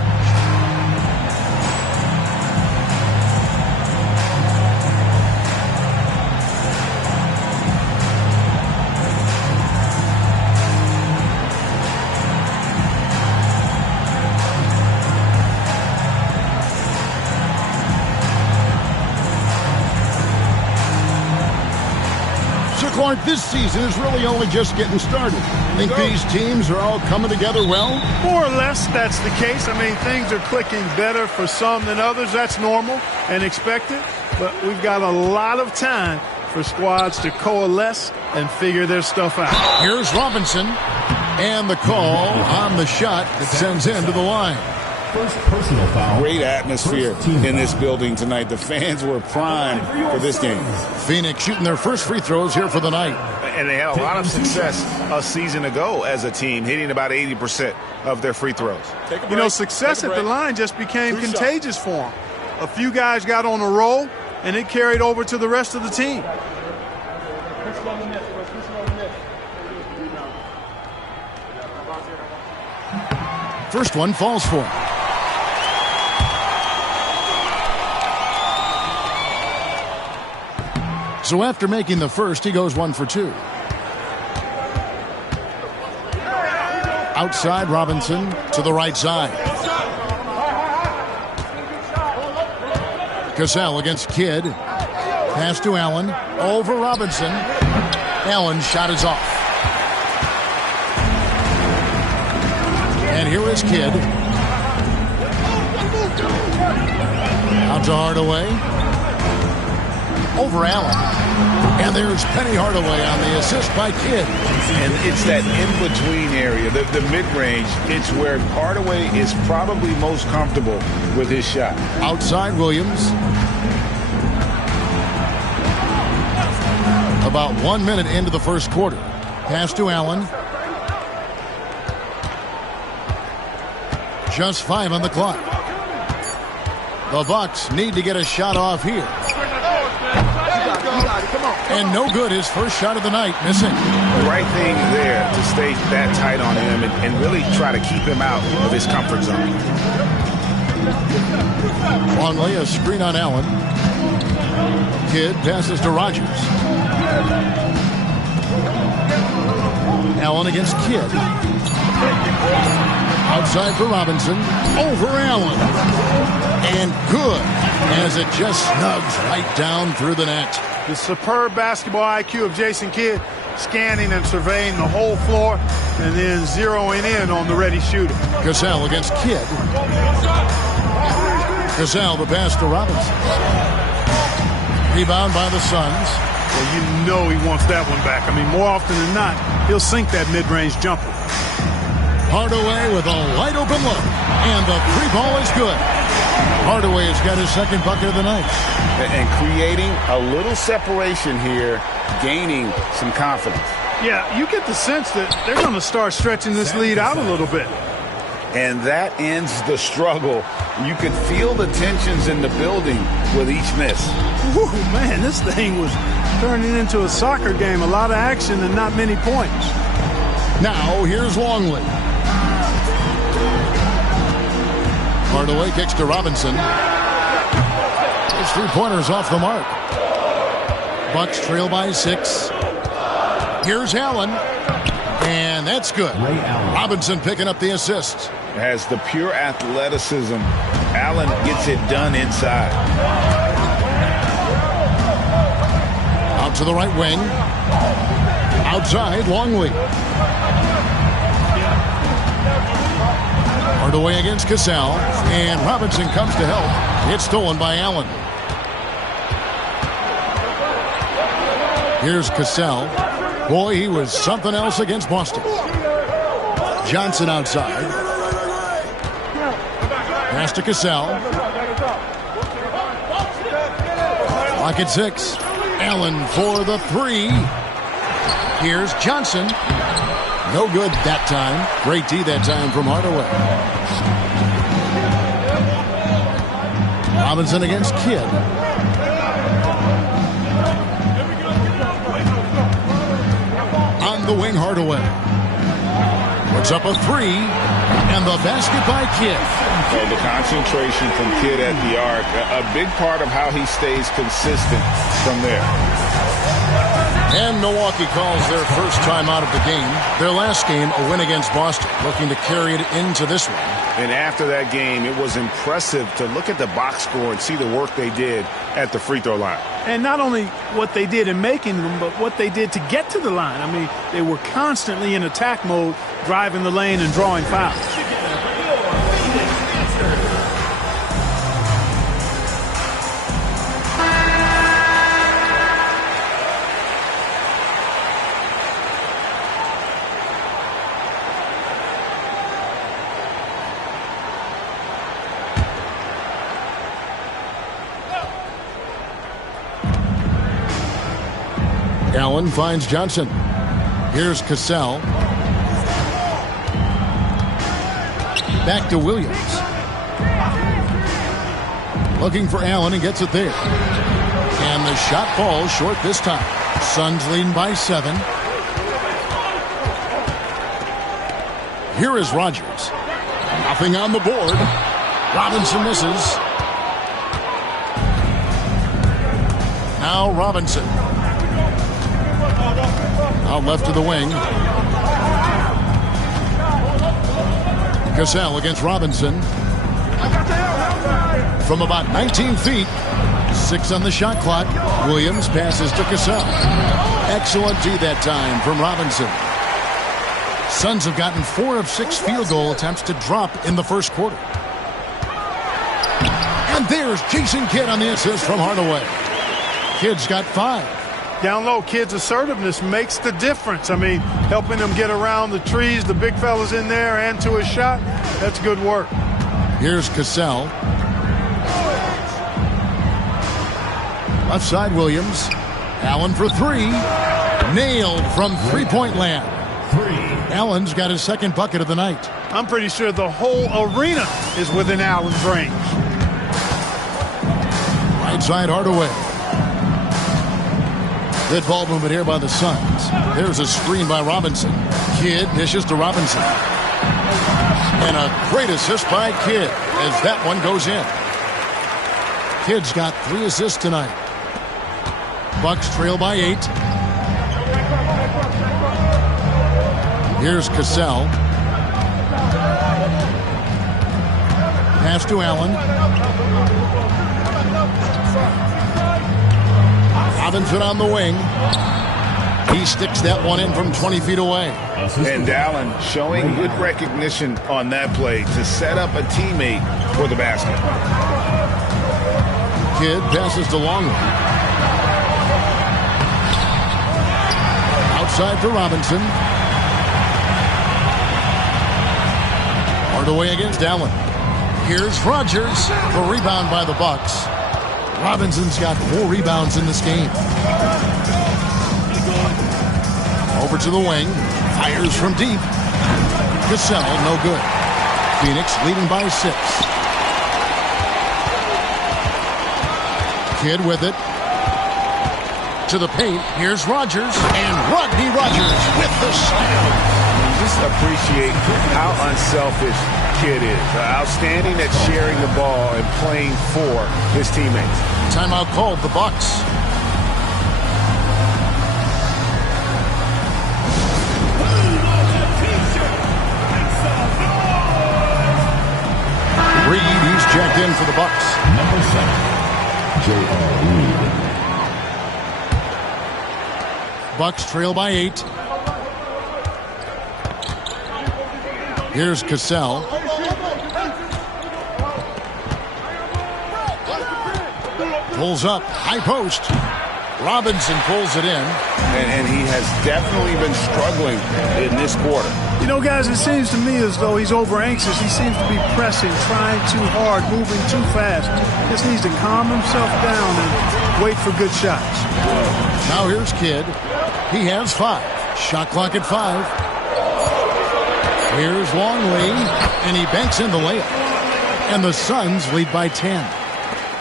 Clark, this season is really only just getting started. Think these teams are all coming together well? More or less, that's the case. I mean, things are clicking better for some than others. That's normal and expected. But we've got a lot of time for squads to coalesce and figure their stuff out. Here's Robinson. And the call on the shot that sends him to the line. First personal foul. Great atmosphere in this building tonight. The fans were primed for this game. Phoenix shooting their first free throws here for the night. And they had a lot of success a season ago as a team, hitting about 80% of their free throws. You know, success at the line just became contagious for them. A few guys got on a roll, and it carried over to the rest of the team. First one falls for him. So after making the first, he goes 1 for 2. Outside Robinson to the right side. Cassell against Kidd. Pass to Allen. Over Robinson. Allen's shot is off. And here is Kidd. Out to Hardaway. Over Allen. And there's Penny Hardaway on the assist by Kidd. And it's that in-between area, the mid-range. It's where Hardaway is probably most comfortable with his shot. Outside Williams. About 1 minute into the first quarter. Pass to Allen. Just 5 on the clock. The Bucks need to get a shot off here. And no good, his first shot of the night, missing. The right thing there to stay that tight on him and really try to keep him out of his comfort zone. Longley, a screen on Allen. Kidd passes to Rogers. Allen against Kidd. Outside for Robinson. Over Allen. And good, as it just snugs right down through the net. The superb basketball IQ of Jason Kidd, scanning and surveying the whole floor and then zeroing in on the ready shooter. Cassell against Kidd. Cassell, the pass to Robinson. Rebound by the Suns. Well, you know he wants that one back. I mean, more often than not, he'll sink that mid-range jumper. Hardaway with a wide open look. And the three ball is good. Hardaway has got his second bucket of the night. And creating a little separation here, gaining some confidence. Yeah, you get the sense that they're going to start stretching this lead out a little bit. And that ends the struggle. You could feel the tensions in the building with each miss. Woo, man, this thing was turning into a soccer game. A lot of action and not many points. Now, here's Longley. Hardaway kicks to Robinson. His three-pointers off the mark. Bucks trail by 6. Here's Allen. And that's good. Robinson picking up the assist. Has the pure athleticism. Allen gets it done inside. Out to the right wing. Outside, Longley. Hardaway against Cassell. And Robinson comes to help. It's stolen by Allen. Here's Cassell. Boy, he was something else against Boston. Johnson outside. Pass to Cassell. Clock at 6. Allen for the 3. Here's Johnson. No good that time. Great D that time from Hardaway. Robinson against Kidd. From the wing, Hardaway. Puts up a three, and the basket by Kidd. Well, the concentration from Kidd at the arc, a big part of how he stays consistent from there. And Milwaukee calls their first time out of the game. Their last game, a win against Boston, looking to carry it into this one. And after that game, it was impressive to look at the box score and see the work they did at the free throw line. And not only what they did in making them, but what they did to get to the line. I mean, they were constantly in attack mode, driving the lane and drawing fouls. Allen finds Johnson. Here's Cassell. Back to Williams. Looking for Allen and gets it there. And the shot falls short this time. Suns leading by 7. Here is Rodgers. Nothing on the board. Robinson misses. Now Robinson. Out left to the wing. Cassell against Robinson. From about 19 feet. 6 on the shot clock. Williams passes to Cassell. Excellent D that time from Robinson. Suns have gotten 4 of 6 field goal attempts to drop in the first quarter. And there's Jason Kidd on the assist from Hardaway. Kidd's got 5. Down low, Kidd's assertiveness makes the difference. I mean, helping them get around the trees, the big fellas in there, and to a shot. That's good work. Here's Cassell. Left side, Williams. Allen for 3. Nailed from three-point land. Allen's got his second bucket of the night. I'm pretty sure the whole arena is within Allen's range. Right side, Hardaway. Good ball movement here by the Suns. There's a screen by Robinson. Kidd dishes to Robinson. And a great assist by Kidd as that one goes in. Kidd's got 3 assists tonight. Bucks trail by 8. Here's Cassell. Pass to Allen. Robinson on the wing. He sticks that one in from 20 feet away. And Allen showing good recognition on that play to set up a teammate for the basket. Kidd passes to Longley. Outside for Robinson. Hardaway against Allen. Here's Rodgers. The rebound by the Bucks. Robinson's got 4 rebounds in this game. Over to the wing. Fires from deep. Cassell, no good. Phoenix leading by 6. Kidd with it. To the paint. Here's Rodgers. And Rodney Rodgers with the slam. Just appreciate how unselfish Kidd is. Outstanding at sharing the ball and playing for his teammates. Timeout called, the Bucks. Reed, he's checked in for the Bucks. Number 7, J.R. Reed. Bucks trail by 8. Here's Cassell. Pulls up, high post. Robinson pulls it in. And he has definitely been struggling in this quarter. You know, guys, it seems to me as though he's over anxious. He seems to be pressing, trying too hard, moving too fast. Just needs to calm himself down and wait for good shots. Now here's Kidd. He has 5. Shot clock at 5. Here's Longley, and he banks in the layup. And the Suns lead by 10.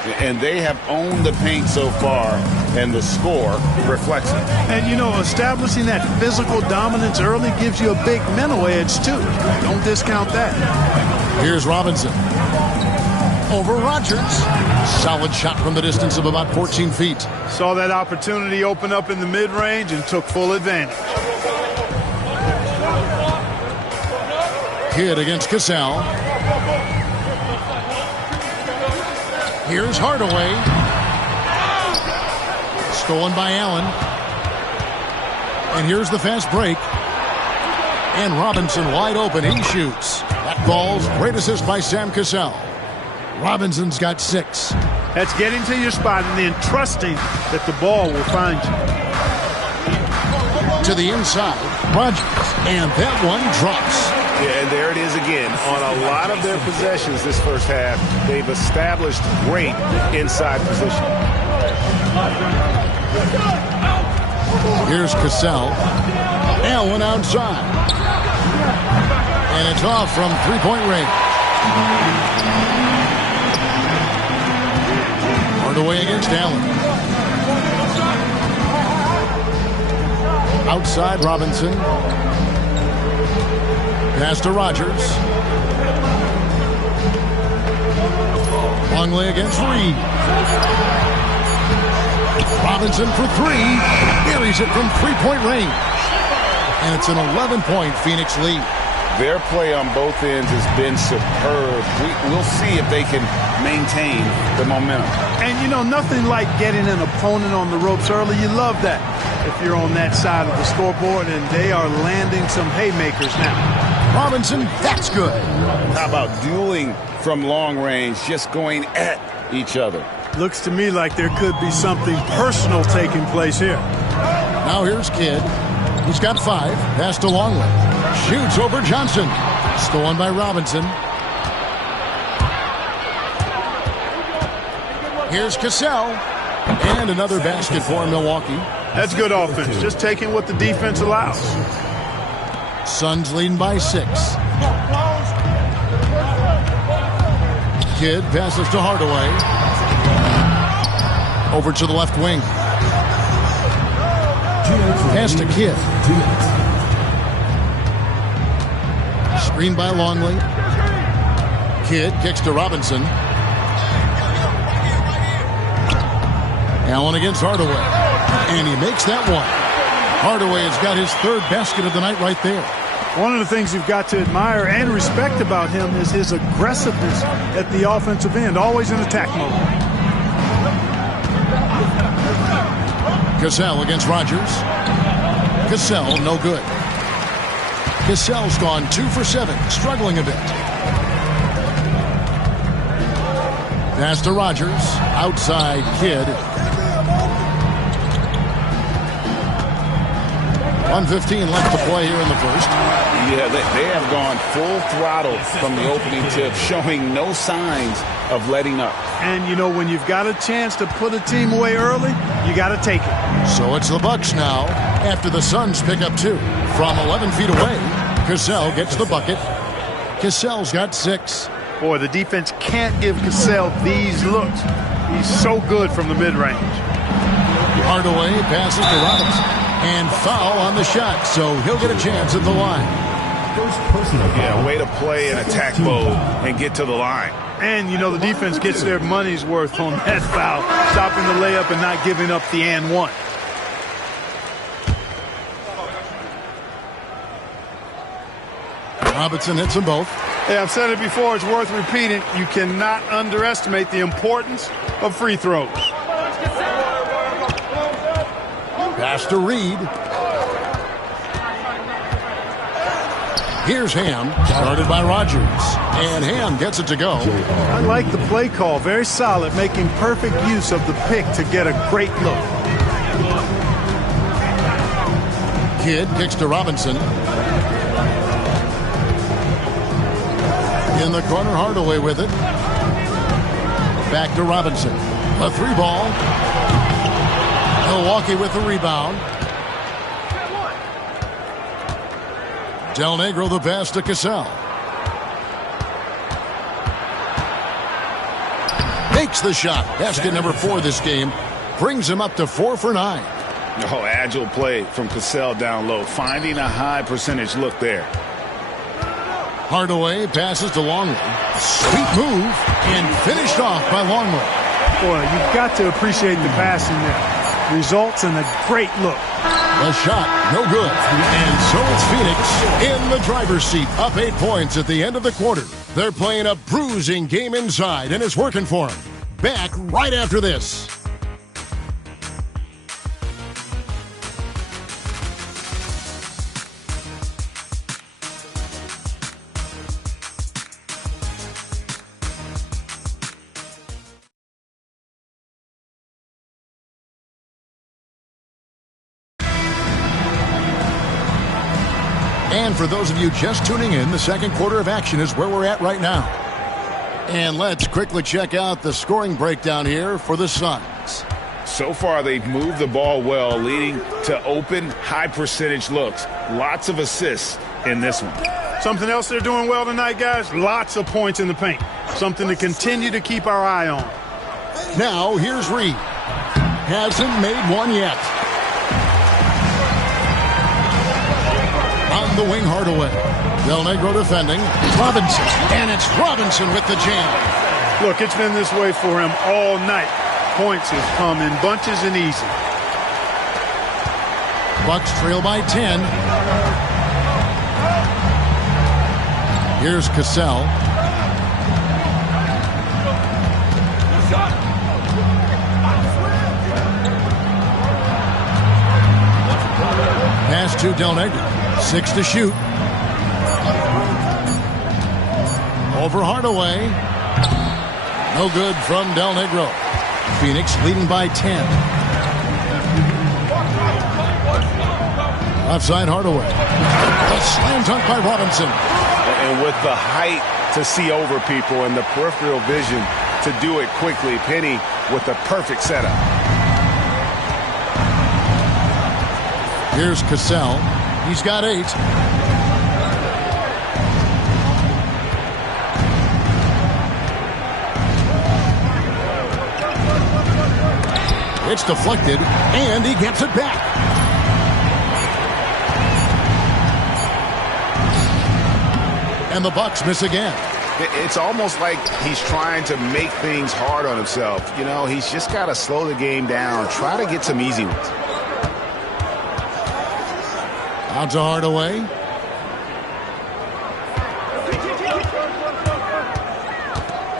And they have owned the paint so far, and the score reflects it. And, you know, establishing that physical dominance early gives you a big mental edge, too. Don't discount that. Here's Robinson. Over Rogers. Solid shot from the distance of about 14 feet. Saw that opportunity open up in the mid-range and took full advantage. Kidd against Cassell. Here's Hardaway. Stolen by Allen. And here's the fast break. And Robinson wide open. He shoots. That falls. Great assist by Sam Cassell. Robinson's got 6. That's getting to your spot and then trusting that the ball will find you. To the inside. Rogers. And that one drops. Yeah, and there it is again. On a lot of their possessions this first half, they've established great inside position. Here's Cassell. Allen outside. And it's off from three-point range. Hardaway against Allen. Outside Robinson. Pass to Rogers. Longley against Reed. Robinson for 3. Buries it from three-point range. And it's an 11-point Phoenix lead. Their play on both ends has been superb. We'll see if they can maintain the momentum. And, you know, nothing like getting an opponent on the ropes early. You love that if you're on that side of the scoreboard, and they are landing some haymakers now. Robinson, that's good. How about dueling from long range, just going at each other? Looks to me like there could be something personal taking place here. Now here's Kidd. He's got 5. Pass to Longley. Shoots over Johnson. Stolen by Robinson. Here's Cassell. And another basket for Milwaukee. That's good offense. Just taking what the defense allows. Suns leading by 6. Kidd passes to Hardaway. Over to the left wing. Pass to Kidd. Screen by Longley. Kidd kicks to Robinson. Allen against Hardaway. And he makes that one. Hardaway has got his 3rd basket of the night right there. One of the things you've got to admire and respect about him is his aggressiveness at the offensive end, always in attack mode. Cassell against Rogers. Cassell, no good. Cassell's gone 2 for 7, struggling a bit. Pass to Rogers. Outside Kidd. 1:15 left to play here in the first. Yeah, they have gone full throttle from the opening tip, showing no signs of letting up. And, you know, when you've got a chance to put a team away early, you got to take it. So it's the Bucks now after the Suns pick up 2. From 11 feet away, Cassell gets the bucket. Cassell's got 6. Boy, the defense can't give Cassell these looks. He's so good from the mid-range. Hardaway passes to Robinson. And foul on the shot, so he'll get a chance at the line. Yeah, way to play in attack mode and get to the line. And, you know, the defense gets their money's worth on that foul, stopping the layup and not giving up the and one. Robinson hits them both. Hey, I've said it before, it's worth repeating. You cannot underestimate the importance of free throws. Pass to Reed. Here's Ham, started by Rogers. And Ham gets it to go. I like the play call. Very solid, making perfect use of the pick to get a great look. Kidd kicks to Robinson. In the corner, Hardaway with it. Back to Robinson. A 3-ball. Milwaukee with the rebound. Del Negro the pass to Cassell. Makes the shot. Basket number 4 this game. Brings him up to 4 for 9. Oh, agile play from Cassell down low. Finding a high percentage look there. Hardaway passes to Longley. Sweet move and finished off by Longley. Boy, you've got to appreciate the passing there. Results in a great look. The shot, no good. And so it's Phoenix in the driver's seat, up 8 points at the end of the quarter. They're playing a bruising game inside, and it's working for them. Back right after this. And for those of you just tuning in, the second quarter of action is where we're at right now. And let's quickly check out the scoring breakdown here for the Suns. So far, they've moved the ball well, leading to open, high-percentage looks. Lots of assists in this one. Something else they're doing well tonight, guys, lots of points in the paint. Something to continue to keep our eye on. Now, here's Reed. Hasn't made one yet. On the wing, Hardaway. Del Negro defending. Robinson. And it's Robinson with the jam. Look, it's been this way for him all night. Points have come in bunches and easy. Bucks trail by 10. Here's Cassell. Pass to Del Negro. 6 to shoot. Over Hardaway. No good from Del Negro. Phoenix leading by 10. Outside Hardaway. A slam dunk by Robinson. And with the height to see over people and the peripheral vision to do it quickly, Penny with the perfect setup. Here's Cassell. He's got 8. It's deflected, and he gets it back. And the Bucks miss again. It's almost like he's trying to make things hard on himself. You know, he's just got to slow the game down, try to get some easy ones. Out to Hardaway.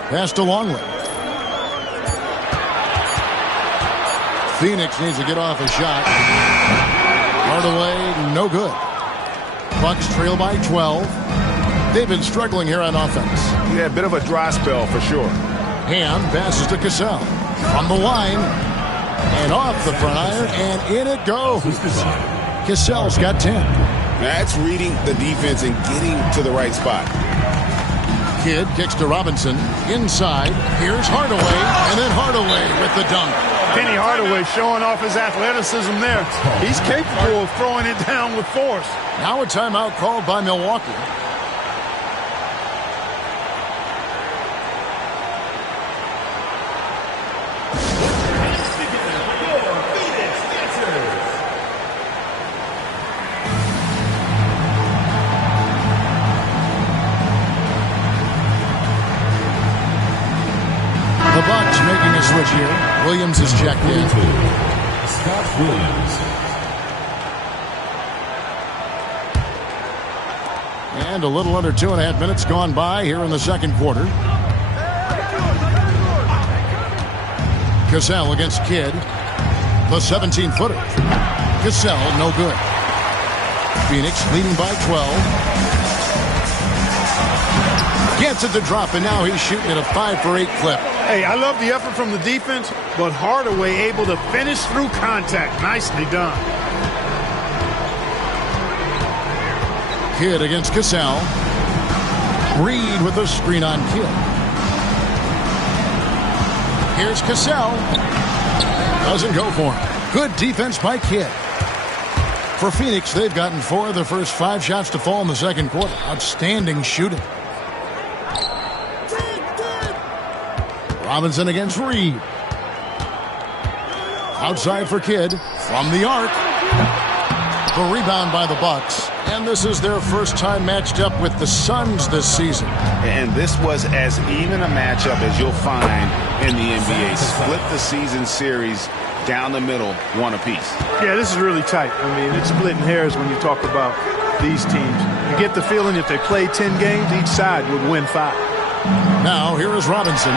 Pass to Longley. Phoenix needs to get off a shot. Hardaway, no good. Bucks trail by 12. They've been struggling here on offense. Yeah, a bit of a dry spell for sure. Hand passes to Cassell. From the line. And off the front iron. And in it goes. Cassell's got 10. That's reading the defense and getting to the right spot. Kidd kicks to Robinson. Inside. Here's Hardaway. And then Hardaway with the dunk. Penny Hardaway showing off his athleticism there. He's capable of throwing it down with force. Now a timeout called by Milwaukee. The Bucks making a switch here. Williams is checked in. Scott Williams. And a little under 2.5 minutes gone by here in the second quarter. Cassell against Kidd. The 17-footer. Cassell, no good. Phoenix leading by 12. Gets it to drop, and now he's shooting at a 5 for 8 clip. Hey, I love the effort from the defense, but Hardaway able to finish through contact. Nicely done. Kidd against Cassell. Reed with a screen on Kidd. Here's Cassell. Doesn't go for him. Good defense by Kidd. For Phoenix, they've gotten 4 of the first 5 shots to fall in the second quarter. Outstanding shooting. Robinson against Reed. Outside for Kidd from the arc. The rebound by the Bucks. And this is their first time matched up with the Suns this season. And this was as even a matchup as you'll find in the NBA. Split the season series down the middle, one apiece. Yeah, this is really tight. I mean, it's splitting hairs when you talk about these teams. You get the feeling if they played 10 games, each side would win 5. Now, here is Robinson.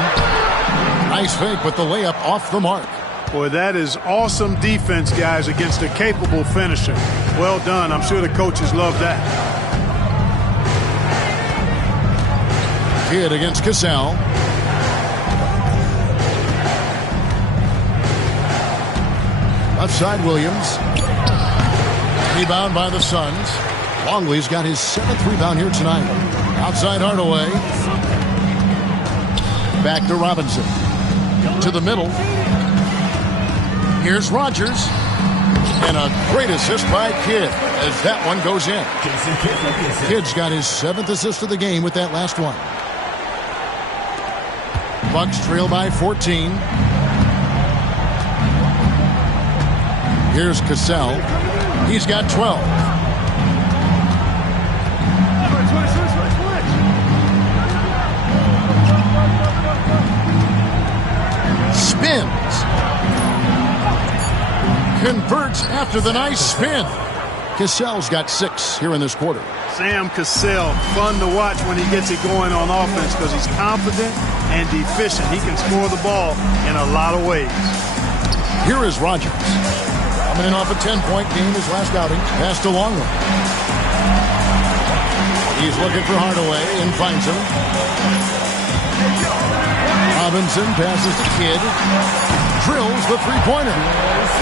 Nice fake with the layup off the mark. Boy, that is awesome defense, guys, against a capable finisher. Well done. I'm sure the coaches love that. Kidd against Cassell. Left side, Williams. Rebound by the Suns. Longley's got his 7th rebound here tonight. Outside Hardaway. Back to Robinson. To the middle. Here's Rogers. And a great assist by Kidd as that one goes in. Kidd's got his 7th assist of the game with that last one. Bucks trail by 14. Here's Cassell. He's got 12. Spins. Converts after the nice spin. Cassell's got 6 here in this quarter. Sam Cassell, fun to watch when he gets it going on offense because he's confident and efficient. He can score the ball in a lot of ways. Here is Rogers. Coming in off a 10-point game his last outing. Pass to Longley. He's looking for Hardaway and finds him. Robinson passes to Kidd. Drills the three-pointer.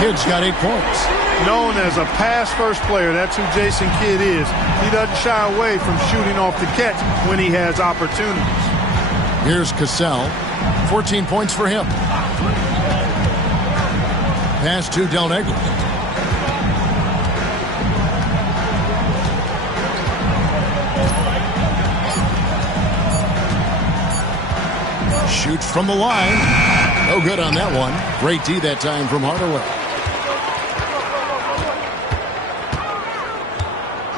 Kidd's got 8 points. Known as a pass-first player, that's who Jason Kidd is. He doesn't shy away from shooting off the catch when he has opportunities. Here's Cassell. 14 points for him. Pass to Del Negro. Shoots from the line. No good on that one. Great D that time from Hardaway.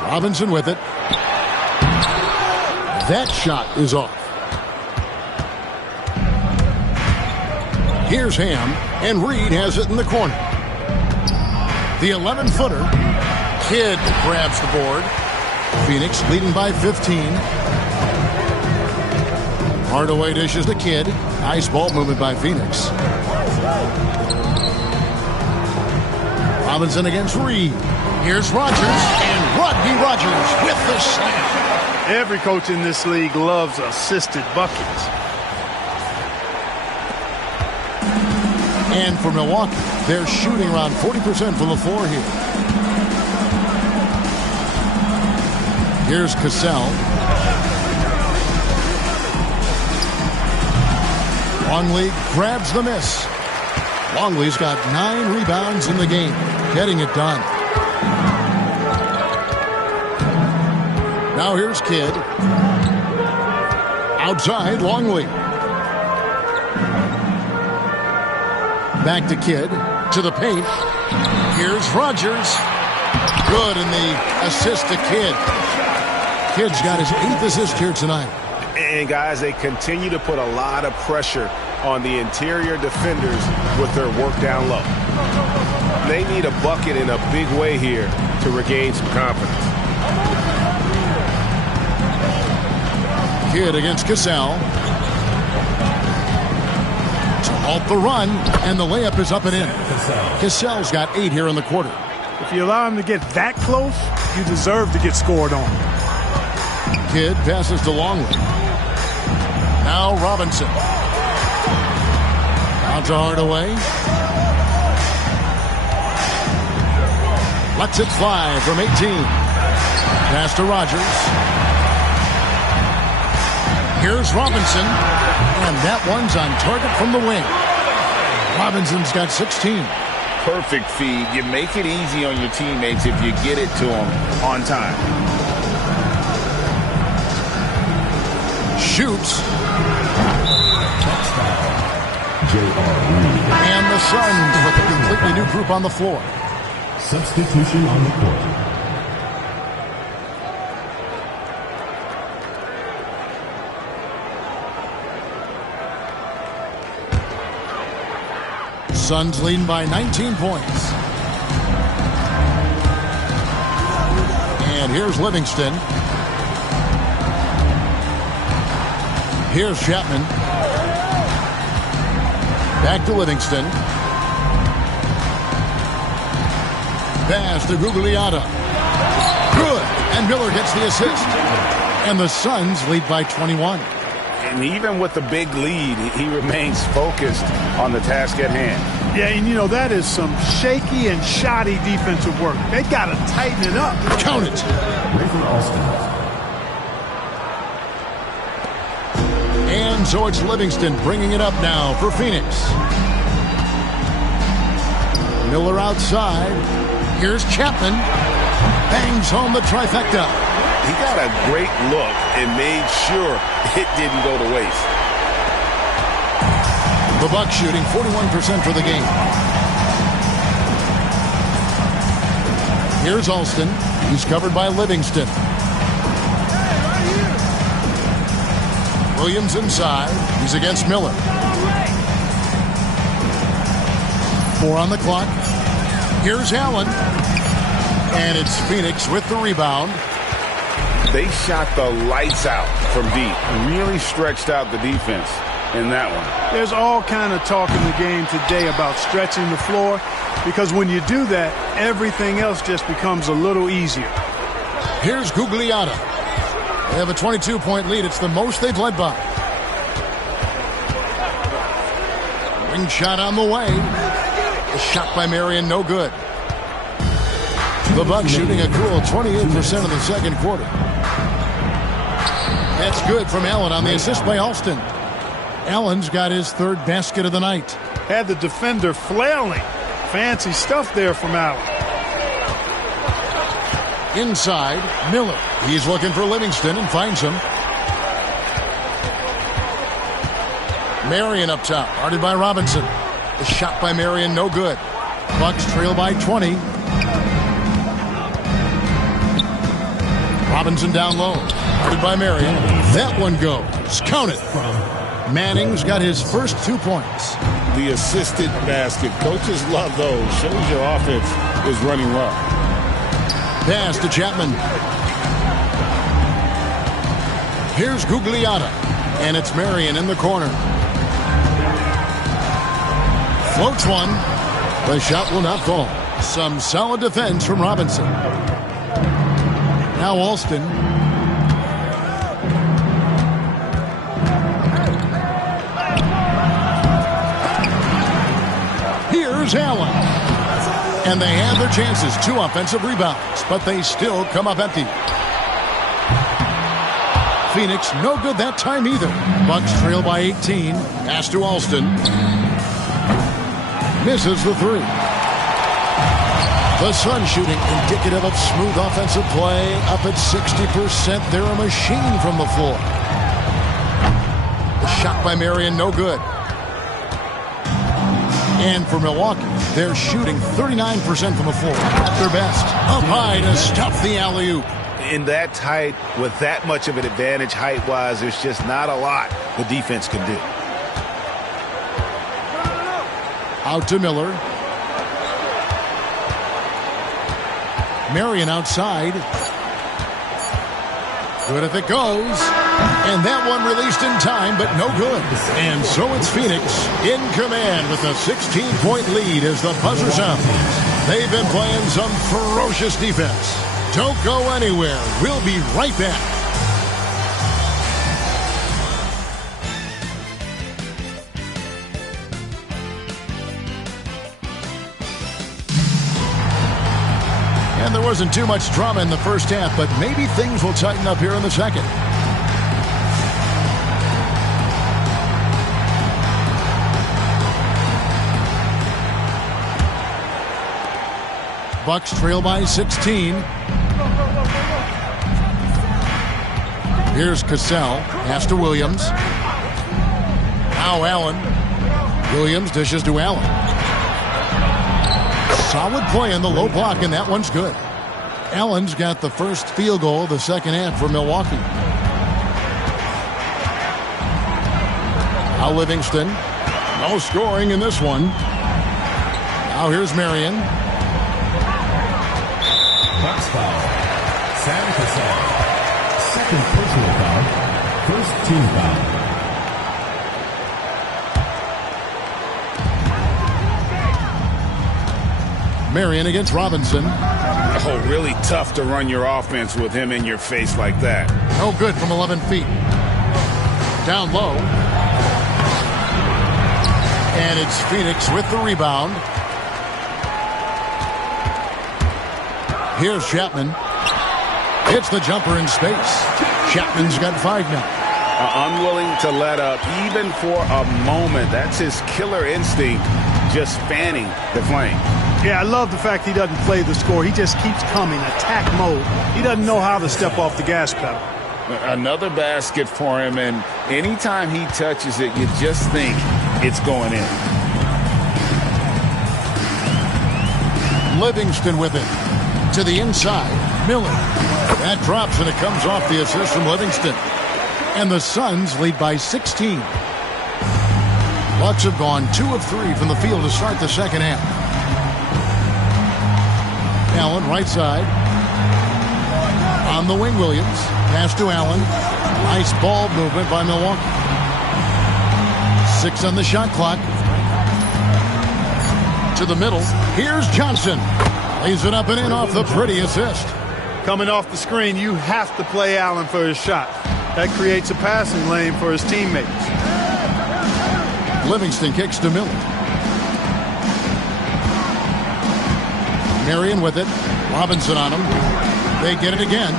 Robinson with it. That shot is off. Here's Ham, and Reed has it in the corner. The 11-footer. Kidd grabs the board. Phoenix leading by 15. Hardaway dishes to Kidd. Nice ball movement by Phoenix. Robinson against Reed. Here's Rogers, and Rodney Rogers with the slam. Every coach in this league loves assisted buckets. And for Milwaukee, they're shooting around 40% from the floor here. Here's Cassell. Longley grabs the miss. Longley's got 9 rebounds in the game, getting it done. Now here's Kidd. Outside, Longley. Back to Kidd. To the paint. Here's Rogers. Good in the assist to Kidd. Kidd's got his 8th assist here tonight. And, guys, they continue to put a lot of pressure on the interior defenders with their work down low. They need a bucket in a big way here to regain some confidence. Kidd against Cassell. To halt the run, and the layup is up and in. Cassell's got 8 here in the quarter. If you allow him to get that close, you deserve to get scored on. Kidd passes to Longley. Now Robinson. Out to Hardaway. Lets it fly from 18. Pass to Rogers. Here's Robinson. And that one's on target from the wing. Robinson's got 16. Perfect feed. You make it easy on your teammates if you get it to them on time. Shoots. And the Suns with a completely new group on the floor. Substitution on the court. Suns leading by 19 points. And here's Livingston. Here's Chapman. Back to Livingston. Pass to Gugliotta. Good. And Miller gets the assist. And the Suns lead by 21. And even with the big lead, he remains focused on the task at hand. Yeah, and you know, that is some shaky and shoddy defensive work. They got to tighten it up. Count it. Rafer Alston. And so it's Livingston bringing it up now for Phoenix. Miller outside. Here's Chapman. Bangs home the trifecta. He got a great look and made sure it didn't go to waste. The Bucks shooting 41% for the game. Here's Alston. He's covered by Livingston. Williams inside. He's against Miller. 4 on the clock. Here's Allen. And it's Phoenix with the rebound. They shot the lights out from deep. Really stretched out the defense in that one. There's all kind of talk in the game today about stretching the floor, because when you do that, everything else just becomes a little easier. Here's Gugliotta. They have a 22-point lead. It's the most they've led by. Ring shot on the way. A shot by Marion, no good. The Bucks shooting a cool 28% in the second quarter. That's good from Allen on the assist by Alston. Allen's got his third basket of the night. Had the defender flailing. Fancy stuff there from Allen. Inside, Miller. He's looking for Livingston and finds him. Marion up top, guarded by Robinson. The shot by Marion, no good. Bucks trail by 20. Robinson down low, guarded by Marion. That one goes. Count it. Manning's got his first 2 points. The assisted basket. Coaches love those. Shows your offense is running well. Pass to Chapman. Here's Gugliotta. And it's Marion in the corner. Floats one. The shot will not fall. Some solid defense from Robinson. Now Alston. Here's Allen. And they have their chances. 2 offensive rebounds, but they still come up empty. Phoenix, no good that time either. Bucks trail by 18. Pass to Alston. Misses the 3. The Suns shooting indicative of smooth offensive play. Up at 60%. They're a machine from the floor. The shot by Marion, no good. And for Milwaukee, they're shooting 39% from the floor at their best. Up high to stuff the alley-oop. In that tight, with that much of an advantage height-wise, there's just not a lot the defense can do. Out to Miller. Marion outside. Good if it goes. And that one released in time, but no good. And so it's Phoenix in command with a 16-point lead as the buzzer sounds. They've been playing some ferocious defense. Don't go anywhere. We'll be right back. And there wasn't too much drama in the first half, but maybe things will tighten up here in the second. Bucks trail by 16. Here's Cassell. Pass to Williams. Now Allen. Williams dishes to Allen. Solid play in the low block, and that one's good. Allen's got the first field goal of the second half for Milwaukee. Now Livingston. No scoring in this one. Now here's Marion. Box foul. Sam Cassell. Second personal foul. First team foul. Marion against Robinson. Oh, really tough to run your offense with him in your face like that. No good from 11 feet. Down low. And it's Phoenix with the rebound. Here's Chapman. Hits the jumper in space. Chapman's got 5 now. Unwilling to let up even for a moment. That's his killer instinct, just fanning the flame. Yeah, I love the fact he doesn't play the score. He just keeps coming, attack mode. He doesn't know how to step off the gas pedal. Another basket for him, and anytime he touches it, you just think it's going in. Livingston with it. To the inside. Miller. That drops, and it comes off the assist from Livingston. And the Suns lead by 16. Bucks have gone 2 of 3 from the field to start the second half. Allen, right side. On the wing, Williams. Pass to Allen. Nice ball movement by Milwaukee. 6 on the shot clock. To the middle. Here's Johnson. Lays it up and in off the pretty assist. Coming off the screen, you have to play Allen for his shot. That creates a passing lane for his teammates. Livingston kicks to Miller. Marion with it. Robinson on him. They get it again.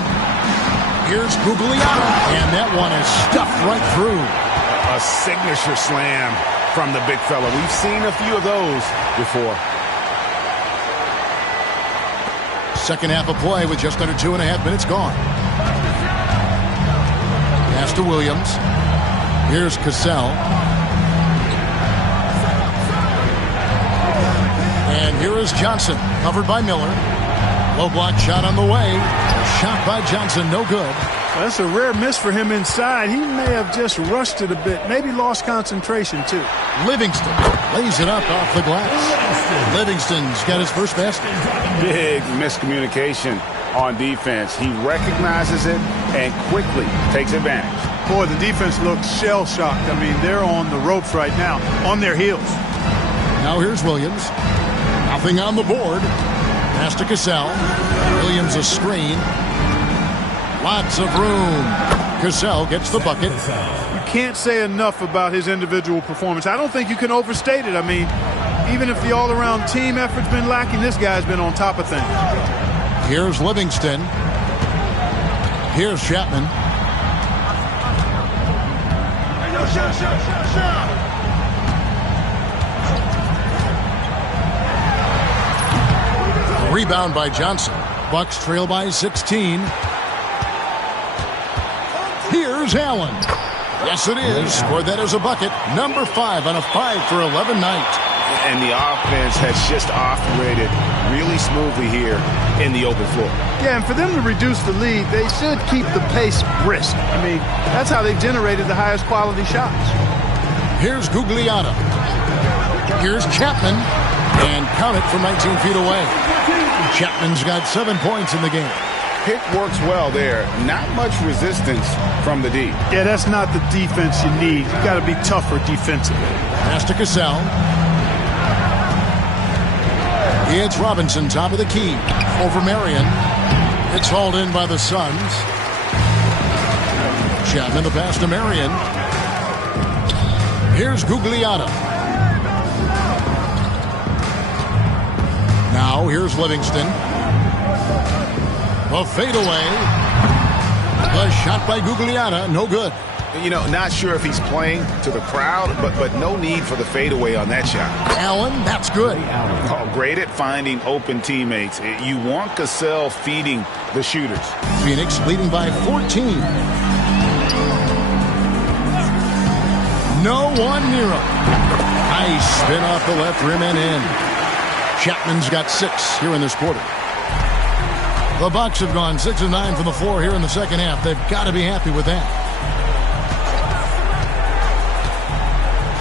Here's Gugliotta. And that one is stuffed right through. A signature slam from the big fella. We've seen a few of those before. Second half of play with just under 2.5 minutes gone. Pass to Williams. Here's Cassell. And here is Johnson, covered by Miller. Low block shot on the way. Shot by Johnson, no good. That's a rare miss for him inside. He may have just rushed it a bit, maybe lost concentration too. Livingston lays it up off the glass. Livingston's got his first basket. Big miscommunication on defense. He recognizes it and quickly takes advantage. Boy, the defense looks shell-shocked. I mean, they're on the ropes right now, on their heels. Now here's Williams. Nothing on the board. Pass to Cassell. Williams a screen. Lots of room. Cassell gets the bucket. You can't say enough about his individual performance. I don't think you can overstate it. I mean, even if the all-around team effort's been lacking, this guy's been on top of things. Here's Livingston. Here's Chapman. Rebound by Johnson. Bucks trail by 16. Here's Allen. Yes, it is. Scored that as a bucket. Number 5 on a 5-for-11 night. And the offense has just operated really smoothly here in the open floor. Yeah, and for them to reduce the lead, they should keep the pace brisk. I mean, that's how they've generated the highest quality shots. Here's Gugliotta. Here's Chapman. And count it from 19 feet away. Chapman's got 7 points in the game. Pick works well there. Not much resistance from the D. Yeah, that's not the defense you need. You got to be tougher defensively. Pass to Cassell. It's Robinson, top of the key. Over Marion. It's hauled in by the Suns. Chapman the pass to Marion. Here's Gugliotta. Now here's Livingston. A fadeaway. The shot by Gugliotta, no good. You know, not sure if he's playing to the crowd, but no need for the fadeaway on that shot. Allen, that's good. Oh, great at finding open teammates. You want Cassell feeding the shooters. Phoenix leading by 14. No one near him. Nice spin off the left rim and in. Chapman's got 6 here in this quarter. The Bucks have gone 6 of 9 from the floor here in the second half. They've got to be happy with that.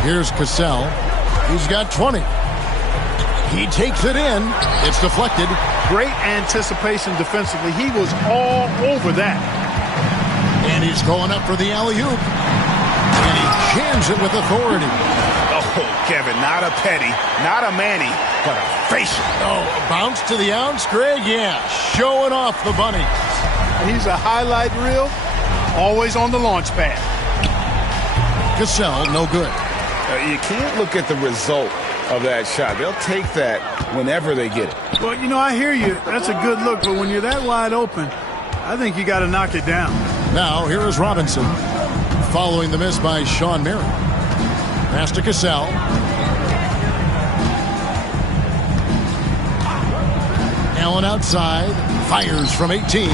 Here's Cassell. He's got 20. He takes it in. It's deflected. Great anticipation defensively. He was all over that. And he's going up for the alley-oop. And he jams it with authority. Oh, Kevin, not a Petty, not a Manny, but a facial. Oh, a bounce to the ounce, Greg? Yeah, showing off the bunny. He's a highlight reel, always on the launch pad. Cassell, no good. You can't look at the result of that shot. They'll take that whenever they get it. Well, you know, I hear you. That's a good look, but when you're that wide open, I think you got to knock it down. Now, here is Robinson, following the miss by Sean Marion. Pass to Cassell. Allen outside, fires from 18.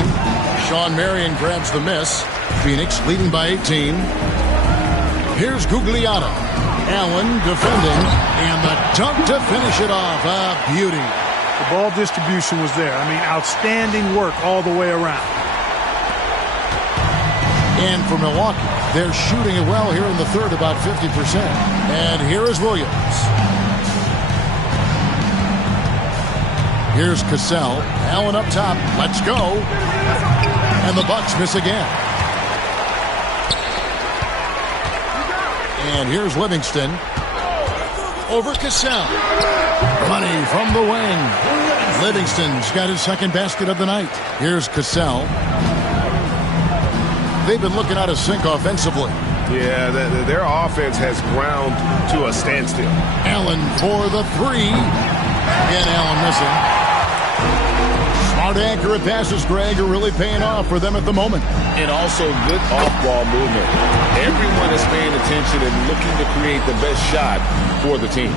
Sean Marion grabs the miss. Phoenix leading by 18. Here's Gugliotta. Allen defending, and the dunk to finish it off. A beauty. The ball distribution was there. I mean, outstanding work all the way around. And for Milwaukee, they're shooting it well here in the third, about 50%. And here is Williams. Here's Cassell. Allen up top. Let's go. And the Bucks miss again. And here's Livingston. Over Cassell. Money from the wing. Livingston's got his second basket of the night. Here's Cassell. They've been looking out of sync offensively. Yeah, their offense has ground to a standstill. Allen for the 3. And Allen missing. Smart, accurate passes, Greg, are really paying off for them at the moment. And also good off-ball movement. Everyone is paying attention and looking to create the best shot for the team.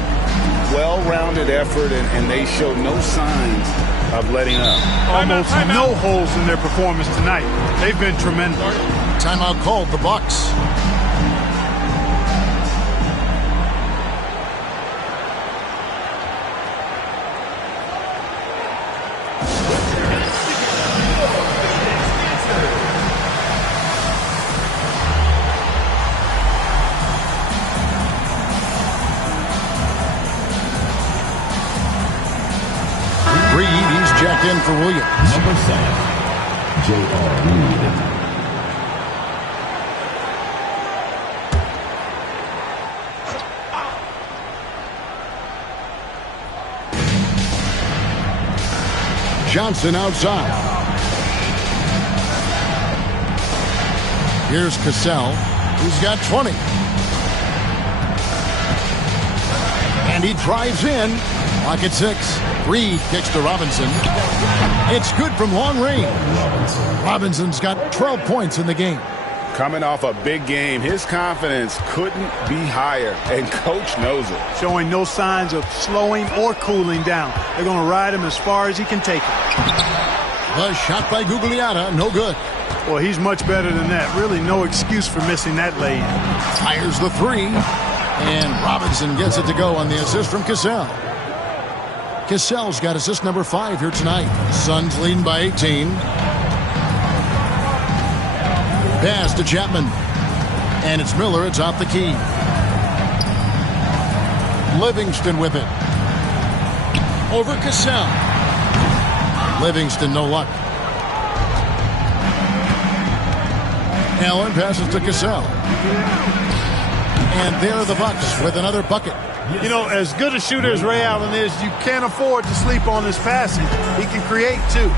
Well-rounded effort, and they show no signs of letting up. Almost no holes in their performance tonight. They've been tremendous. Timeout called, the Bucks. Reed, he's jacked in for Williams. Number 7, J.R. Reed. Johnson outside. Here's Cassell. He's got 20. And he drives in. Pocket 6. Reed kicks to Robinson. It's good from long range. Robinson's got 12 points in the game. Coming off a big game, his confidence couldn't be higher, and Coach knows it. Showing no signs of slowing or cooling down. They're going to ride him as far as he can take it. The shot by Gugliotta, no good. Well, he's much better than that. Really no excuse for missing that lay-in. Fires the 3, and Robinson gets it to go on the assist from Cassell. Cassell's got assist number 5 here tonight. Suns leading by 18. Pass to Chapman. And it's Miller atop the key. Livingston with it. Over Cassell. Livingston, no luck. Allen passes to Cassell. And there are the Bucks with another bucket. You know, as good a shooter as Ray Allen is, you can't afford to sleep on his passing. He can create, too.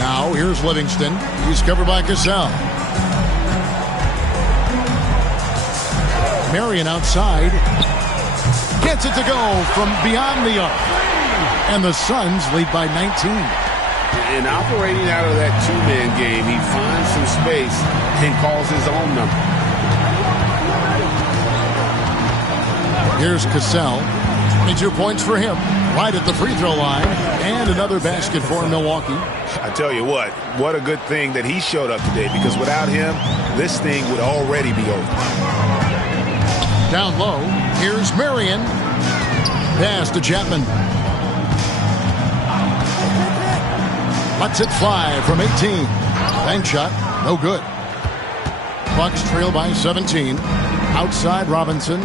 Now, here's Livingston. He's covered by Cassell. Marion outside. Gets it to go from beyond the arc. And the Suns lead by 19. In operating out of that two-man game, he finds some space and calls his own number. Here's Cassell. 22 points for him. Right at the free throw line. And another basket for Milwaukee. I tell you what a good thing that he showed up today, because without him, this thing would already be over. Down low, here's Marion. Pass to Chapman. Lets it fly from 18. Bank shot, no good. Bucks trail by 17. Outside Robinson.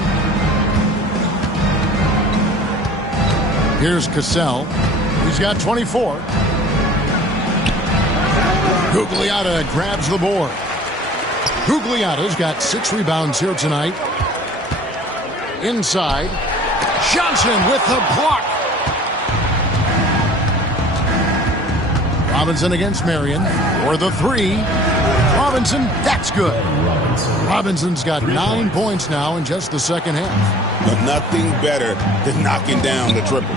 Here's Cassell. He's got 24. Gugliotta grabs the board. Gugliotta's got 6 rebounds here tonight. Inside. Johnson with the block. Robinson against Marion. For the 3. Robinson, that's good. Robinson's got 9 points now in just the second half. But nothing better than knocking down the triple.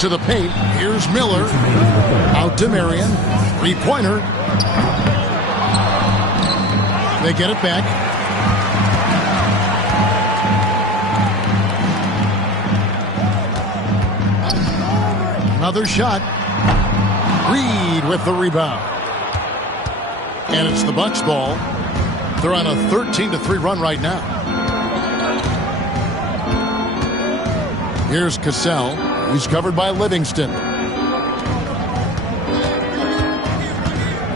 To the paint, here's Miller. Out to Marion. 3-pointer. They get it back. Another shot. Reed with the rebound. And it's the Bucks ball. They're on a 13-3 run right now. Here's Cassell. He's covered by Livingston.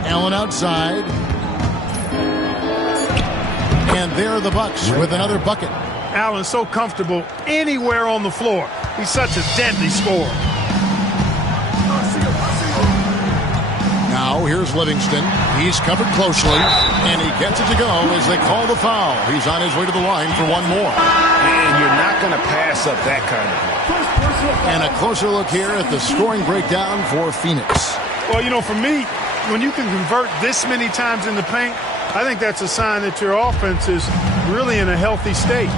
Allen outside. And there are the Bucks with another bucket. Allen's so comfortable anywhere on the floor. He's such a deadly scorer. Now here's Livingston. He's covered closely. And he gets it to go as they call the foul. He's on his way to the line for one more. And you're not going to pass up that kind of play. And a closer look here at the scoring breakdown for Phoenix. Well, you know, for me, when you can convert this many times in the paint, I think that's a sign that your offense is really in a healthy state.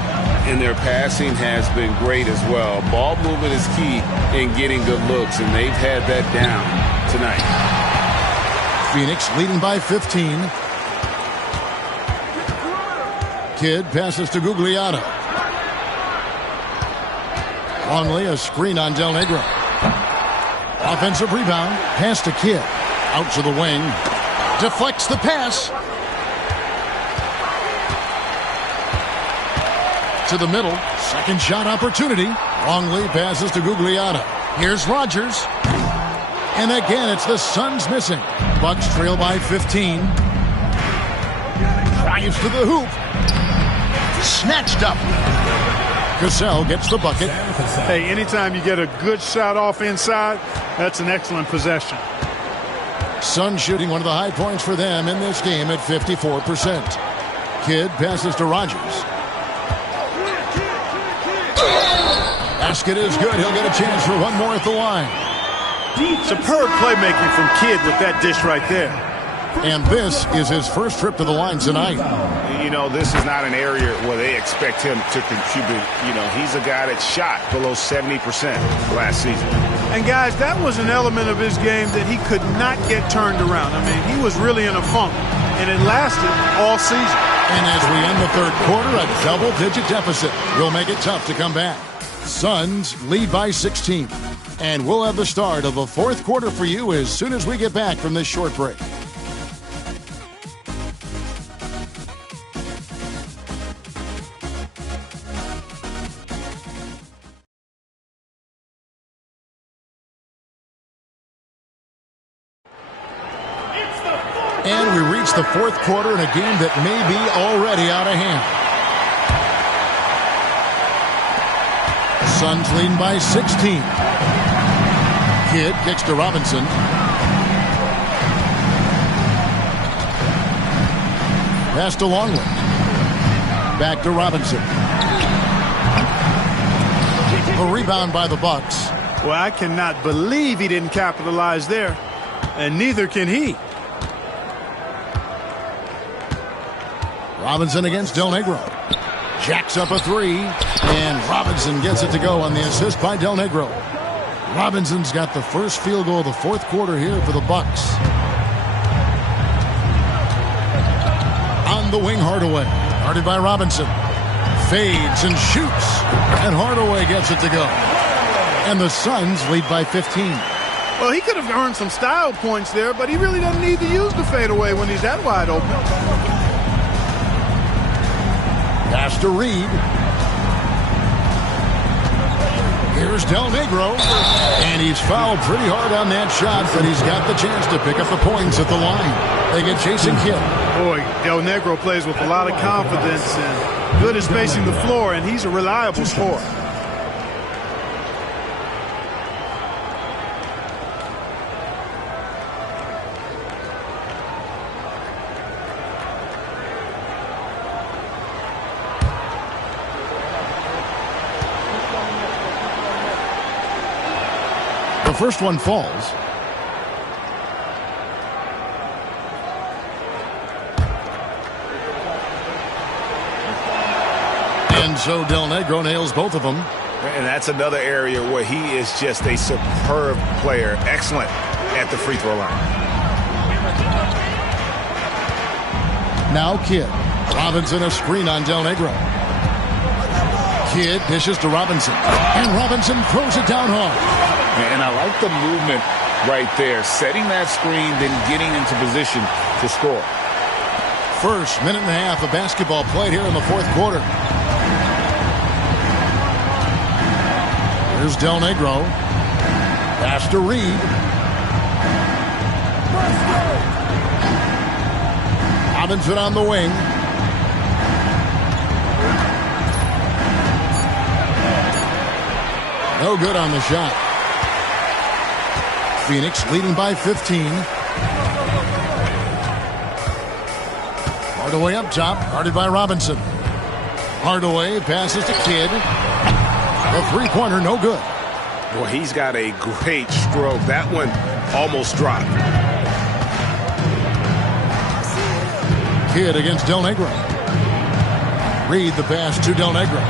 And their passing has been great as well. Ball movement is key in getting good looks, and they've had that down tonight. Phoenix leading by 15. Kidd passes to Gugliotta. Longley, a screen on Del Negro. Offensive rebound. Pass to Kidd. Out to the wing. Deflects the pass. To the middle. Second shot opportunity. Longley passes to Gugliotta. Here's Rogers. And again, it's the Suns missing. Bucks trail by 15. Drives to the hoop. Snatched up. Cassell gets the bucket. Hey, anytime you get a good shot off inside, that's an excellent possession. Suns shooting one of the high points for them in this game at 54%. Kidd passes to Rogers. Basket is good. He'll get a chance for one more at the line. Superb playmaking from Kidd with that dish right there. And this is his first trip to the line tonight. You know, this is not an area where they expect him to contribute. You know, he's a guy that shot below 70% last season. And, guys, that was an element of his game that he could not get turned around. I mean, he was really in a funk, and it lasted all season. And as we end the third quarter, a double-digit deficit will make it tough to come back. Suns lead by 16. And we'll have the start of the fourth quarter for you as soon as we get back from this short break. And we reach the fourth quarter in a game that may be already out of hand. Suns leading by 16. Kidd kicks to Robinson. Pass to Longley. Back to Robinson. A rebound by the Bucks. Well, I cannot believe he didn't capitalize there, and neither can he. Robinson against Del Negro. Jacks up a 3, and Robinson gets it to go on the assist by Del Negro. Robinson's got the first field goal of the fourth quarter here for the Bucks. On the wing, Hardaway. Guarded by Robinson. Fades and shoots, and Hardaway gets it to go. And the Suns lead by 15. Well, he could have earned some style points there, but he really doesn't need to use the fadeaway when he's that wide open. Pass to Reed. Here's Del Negro. And he's fouled pretty hard on that shot, but he's got the chance to pick up the points at the line. They get Jason Kidd. Boy, Del Negro plays with a lot of confidence and good at spacing the floor, and he's a reliable scorer. The first one falls. And so Del Negro nails both of them. And that's another area where he is just a superb player. Excellent at the free throw line. Now Kidd. Robinson a screen on Del Negro. Kidd dishes to Robinson. And Robinson throws it down hard. And I like the movement right there. Setting that screen, then getting into position to score. First minute and a half of basketball played here in the fourth quarter. Here's Del Negro. Pass to Reed. Robinson on the wing. No good on the shot. Phoenix leading by 15. Hardaway up top, guarded by Robinson. Hardaway passes to Kidd. The three-pointer, no good. Well, he's got a great stroke. That one almost dropped. Kidd against Del Negro. Reed the pass to Del Negro.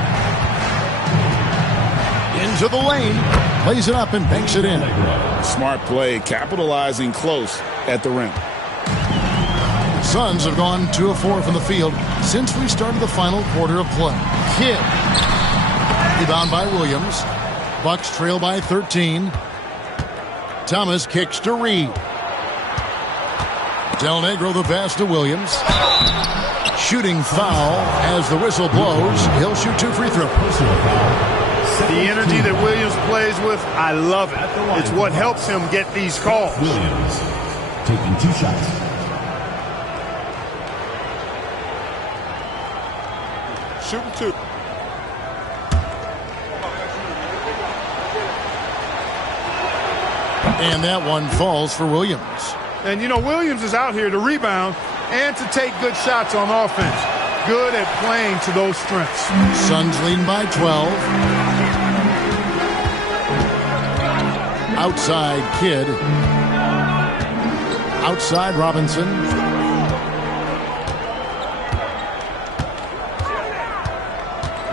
Into the lane. Plays it up and banks it in. Smart play, capitalizing close at the rim. Suns have gone 2 of 4 from the field since we started the final quarter of play. Kidd. Rebound by Williams. Bucks trail by 13. Thomas kicks to Reed. Del Negro the pass to Williams. Shooting foul as the whistle blows. He'll shoot 2 free throws. The energy that Williams plays with, I love it. It's what helps him get these calls. Williams taking 2 shots. Shooting 2. And that one falls for Williams. And, you know, Williams is out here to rebound and to take good shots on offense. Good at playing to those strengths. Suns leading by 12. Outside Kidd. Outside Robinson.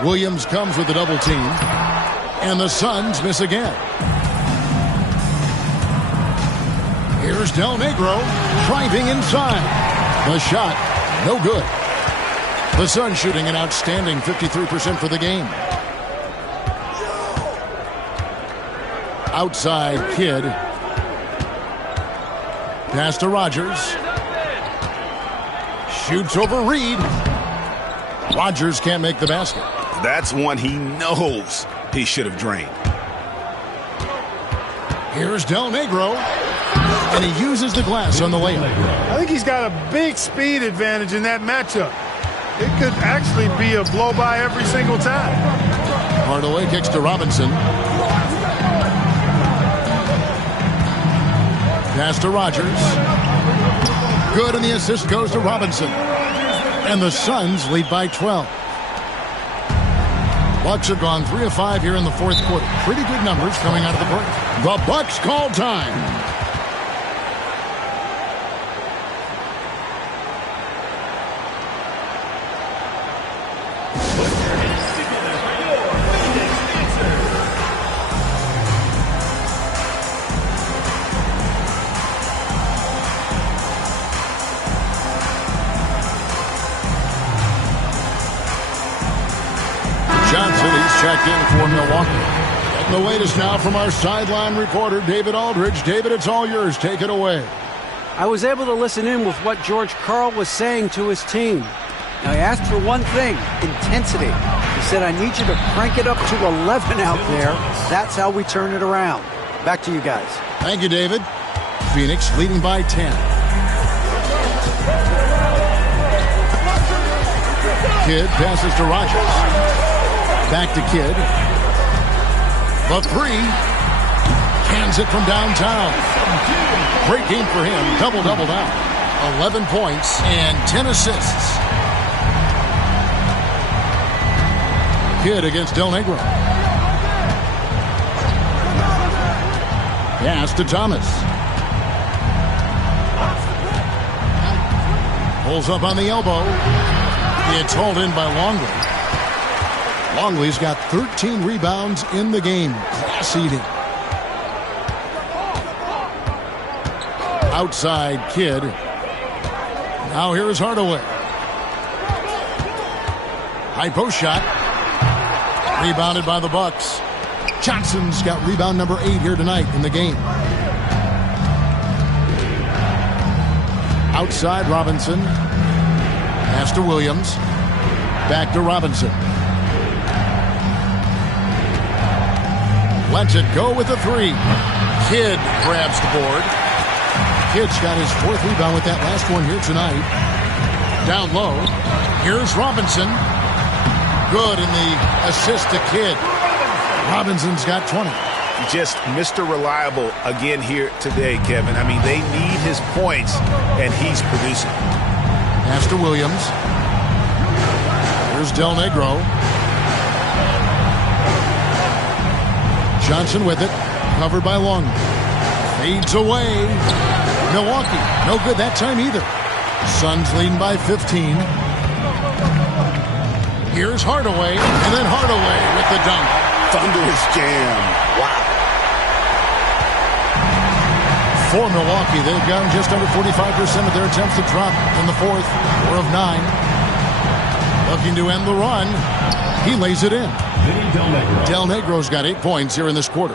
Williams comes with the double team. And the Suns miss again. Here's Del Negro driving inside. The shot, no good. The Suns shooting an outstanding 53% for the game. Outside Kidd. Pass to Rogers. Shoots over Reed. Rogers can't make the basket. That's one he knows he should have drained. Here's Del Negro. And he uses the glass on the layup. I think he's got a big speed advantage in that matchup. It could actually be a blow-by every single time. Hardaway kicks to Robinson. Pass to Rogers. Good, and the assist goes to Robinson. And the Suns lead by 12. Bucks have gone 3 of 5 here in the fourth quarter. Pretty good numbers coming out of the break. The Bucks call time. Checked in for Milwaukee. Getting the latest now from our sideline reporter, David Aldridge. David, it's all yours. Take it away. I was able to listen in with what George Karl was saying to his team. Now, he asked for one thing, intensity. He said, I need you to crank it up to 11 out there. That's how we turn it around. Back to you guys. Thank you, David. Phoenix leading by 10. Kidd passes to Rogers. Back to Kidd. The three. Cans it from downtown. Great game for him. Double-double now. 11 points and 10 assists. Kidd against Del Negro. Pass to Thomas. Pulls up on the elbow. It's hauled in by Longley. Longley's got 13 rebounds in the game. Class eating. Outside Kidd. Now here's Hardaway. High post shot. Rebounded by the Bucks. Johnson's got rebound number 8 here tonight in the game. Outside Robinson. Pass to Williams. Back to Robinson. Lets it go with the three. Kidd grabs the board. Kidd's got his 4th rebound with that last one here tonight. Down low. Here's Robinson. Good in the assist to Kidd. Robinson's got 20. Just Mr. Reliable again here today, Kevin. I mean, they need his points, and he's producing. Pass to Williams. Here's Del Negro. Johnson with it. Covered by Long. Fades away. Milwaukee. No good that time either. Suns leading by 15. Here's Hardaway. And then Hardaway with the dunk. Thunderous jam. Wow. For Milwaukee, they've gotten just under 45% of their attempts to drop in the 4th. 4 of 9. Looking to end the run. He lays it in. Del Negro's got 8 points here in this quarter.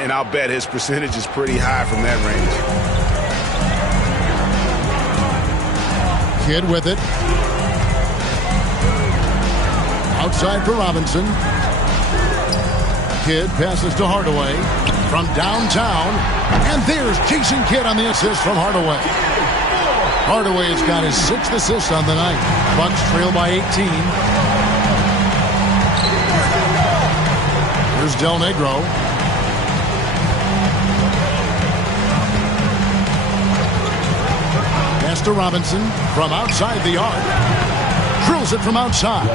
And I'll bet his percentage is pretty high from that range. Kidd with it. Outside for Robinson. Kidd passes to Hardaway from downtown. And there's Jason Kidd on the assist from Hardaway. Hardaway has got his 6th assist on the night. Bucks trail by 18. Here's Del Negro. Pass to Robinson from outside the arc. Drills it from outside.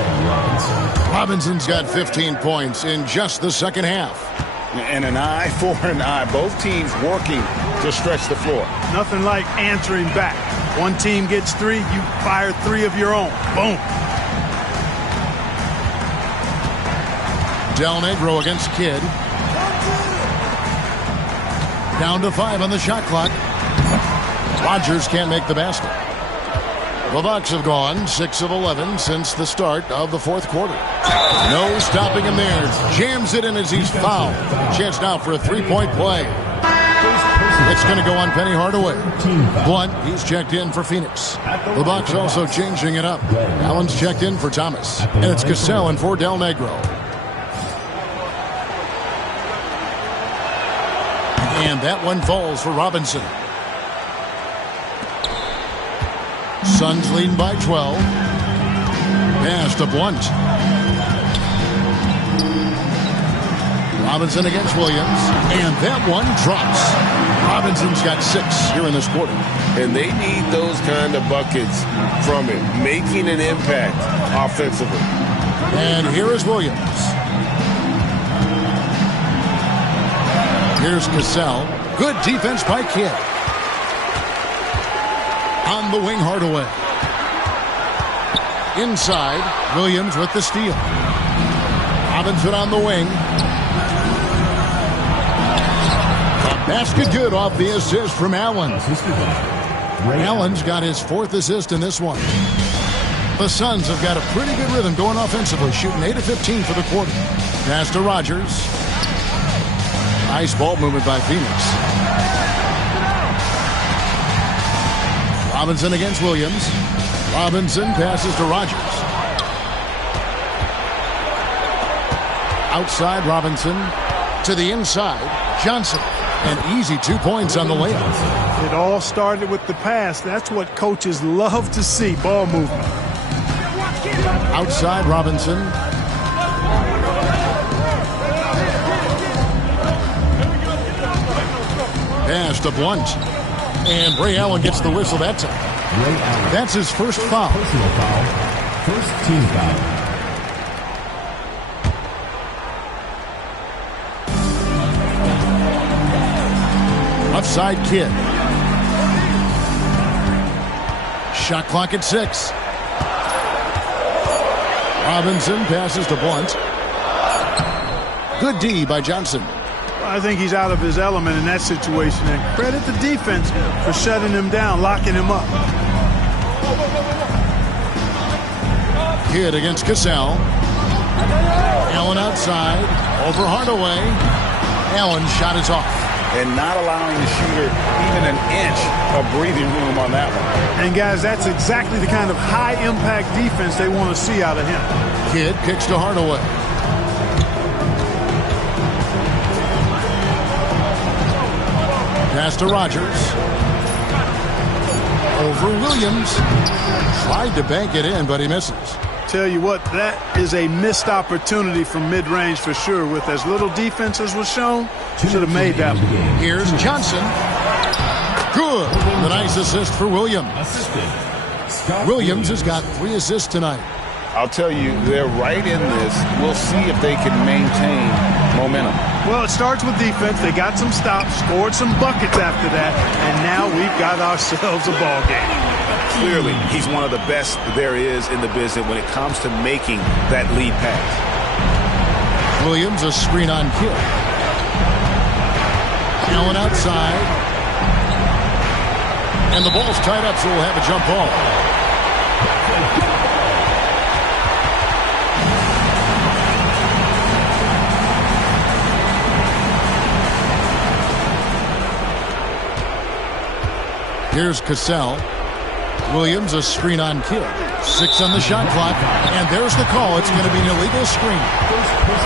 Robinson's got 15 points in just the second half. And an eye for an eye. Both teams working to stretch the floor. Nothing like answering back. One team gets 3, you fire 3 of your own. Boom. Del Negro against Kidd. Down to 5 on the shot clock. Rogers can't make the basket. The Bucks have gone 6 of 11 since the start of the 4th quarter. No stopping him there. Jams it in as he's fouled. Chance now for a 3-point play. It's going to go on Penny Hardaway. Blunt, he's checked in for Phoenix. The Bucks also changing it up. Allen's checked in for Thomas. And it's Cassell in for Del Negro. And that one falls for Robinson. Suns leading by 12. Pass to Blunt. Robinson against Williams. And that one drops. Robinson's got 6 here in this quarter. And they need those kind of buckets from it, making an impact offensively. And here is Williams. Here's Cassell. Good defense by Kidd. On the wing, Hardaway. Inside, Williams with the steal. Robinson on the wing. The basket good off the assist from Allen. Allen's got his 4th assist in this one. The Suns have got a pretty good rhythm going offensively, shooting 8 of 15 for the quarter. Pass to Rogers. Nice ball movement by Phoenix. Robinson against Williams. Robinson passes to Rogers. Outside Robinson to the inside. Johnson. An easy 2 points on the layup. It all started with the pass. That's what coaches love to see, ball movement. Outside Robinson. Pass to Blunt. And Ray Allen gets the whistle that time. That's his first foul. Personal foul. First team foul. Offside Kidd. Shot clock at 6. Robinson passes to Blunt. Good D by Johnson. I think he's out of his element in that situation, and credit the defense for shutting him down, locking him up. Kidd against Cassell. Allen outside. Over Hardaway. Allen's shot is off. And not allowing the shooter even an inch of breathing room on that one. And, guys, that's exactly the kind of high-impact defense they want to see out of him. Kidd kicks to Hardaway. Pass to Rogers. Over Williams. Tried to bank it in, but he misses. Tell you what, that is a missed opportunity from mid-range for sure. With as little defense as was shown, should have made that one. Here's Johnson. Good. The nice assist for Williams. Williams has got 3 assists tonight. I'll tell you, they're right in this. We'll see if they can maintain momentum. Well, it starts with defense. They got some stops, scored some buckets after that, and now we've got ourselves a ball game. Clearly, he's one of the best there is in the business when it comes to making that lead pass. Williams, a screen on Kidd. Allen outside. And the ball's tied up, so we'll have a jump ball. Here's Cassell. Williams, a screen on Kidd. 6 on the shot clock. And there's the call. It's going to be an illegal screen.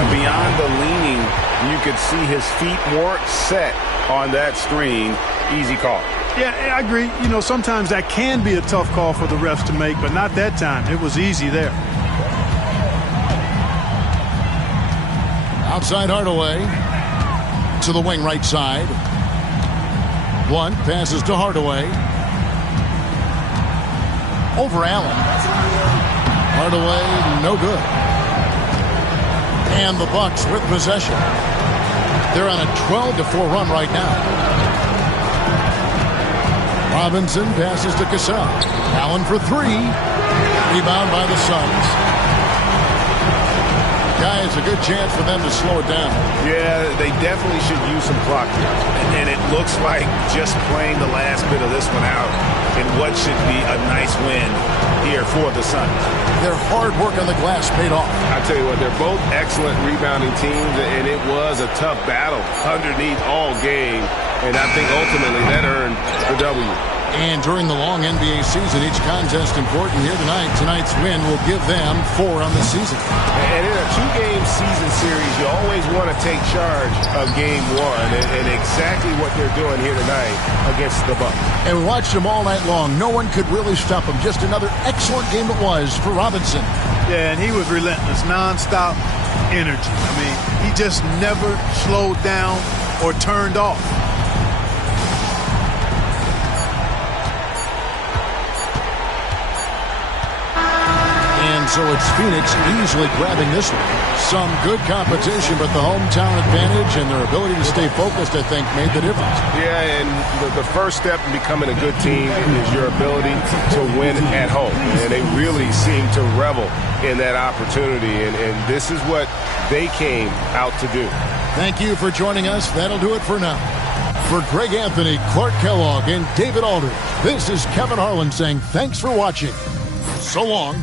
Beyond the leaning, you could see his feet weren't set on that screen. Easy call. Yeah, I agree. You know, sometimes that can be a tough call for the refs to make, but not that time. It was easy there. Outside Hardaway. To the wing right side. Blunt passes to Hardaway. Over Allen. Hardaway, no good. And the Bucks with possession. They're on a 12-4 run right now. Robinson passes to Cassell. Allen for 3. Rebound by the Suns. Guys, a good chance for them to slow it down. Yeah, they definitely should use some clock here. And it looks like just playing the last bit of this one out in what should be a nice win here for the Suns. Their hard work on the glass paid off. I tell you what, they're both excellent rebounding teams, and it was a tough battle underneath all game. And I think ultimately that earned the W. And during the long NBA season, each contest important here tonight. Tonight's win will give them 4 on the season. And in a 2-game season series, you always want to take charge of game 1, and exactly what they're doing here tonight against the Bucks. And we watched them all night long. No one could really stop them. Just another excellent game it was for Robinson. Yeah, and he was relentless, nonstop energy. I mean, he just never slowed down or turned off. So it's Phoenix easily grabbing this one. Some good competition, but the hometown advantage and their ability to stay focused, I think, made the difference. Yeah, and the first step in becoming a good team is your ability to win at home. And they really seem to revel in that opportunity, and this is what they came out to do. Thank you for joining us. That'll do it for now. For Greg Anthony, Clark Kellogg, and David Aldridge, this is Kevin Harlan saying thanks for watching. So long.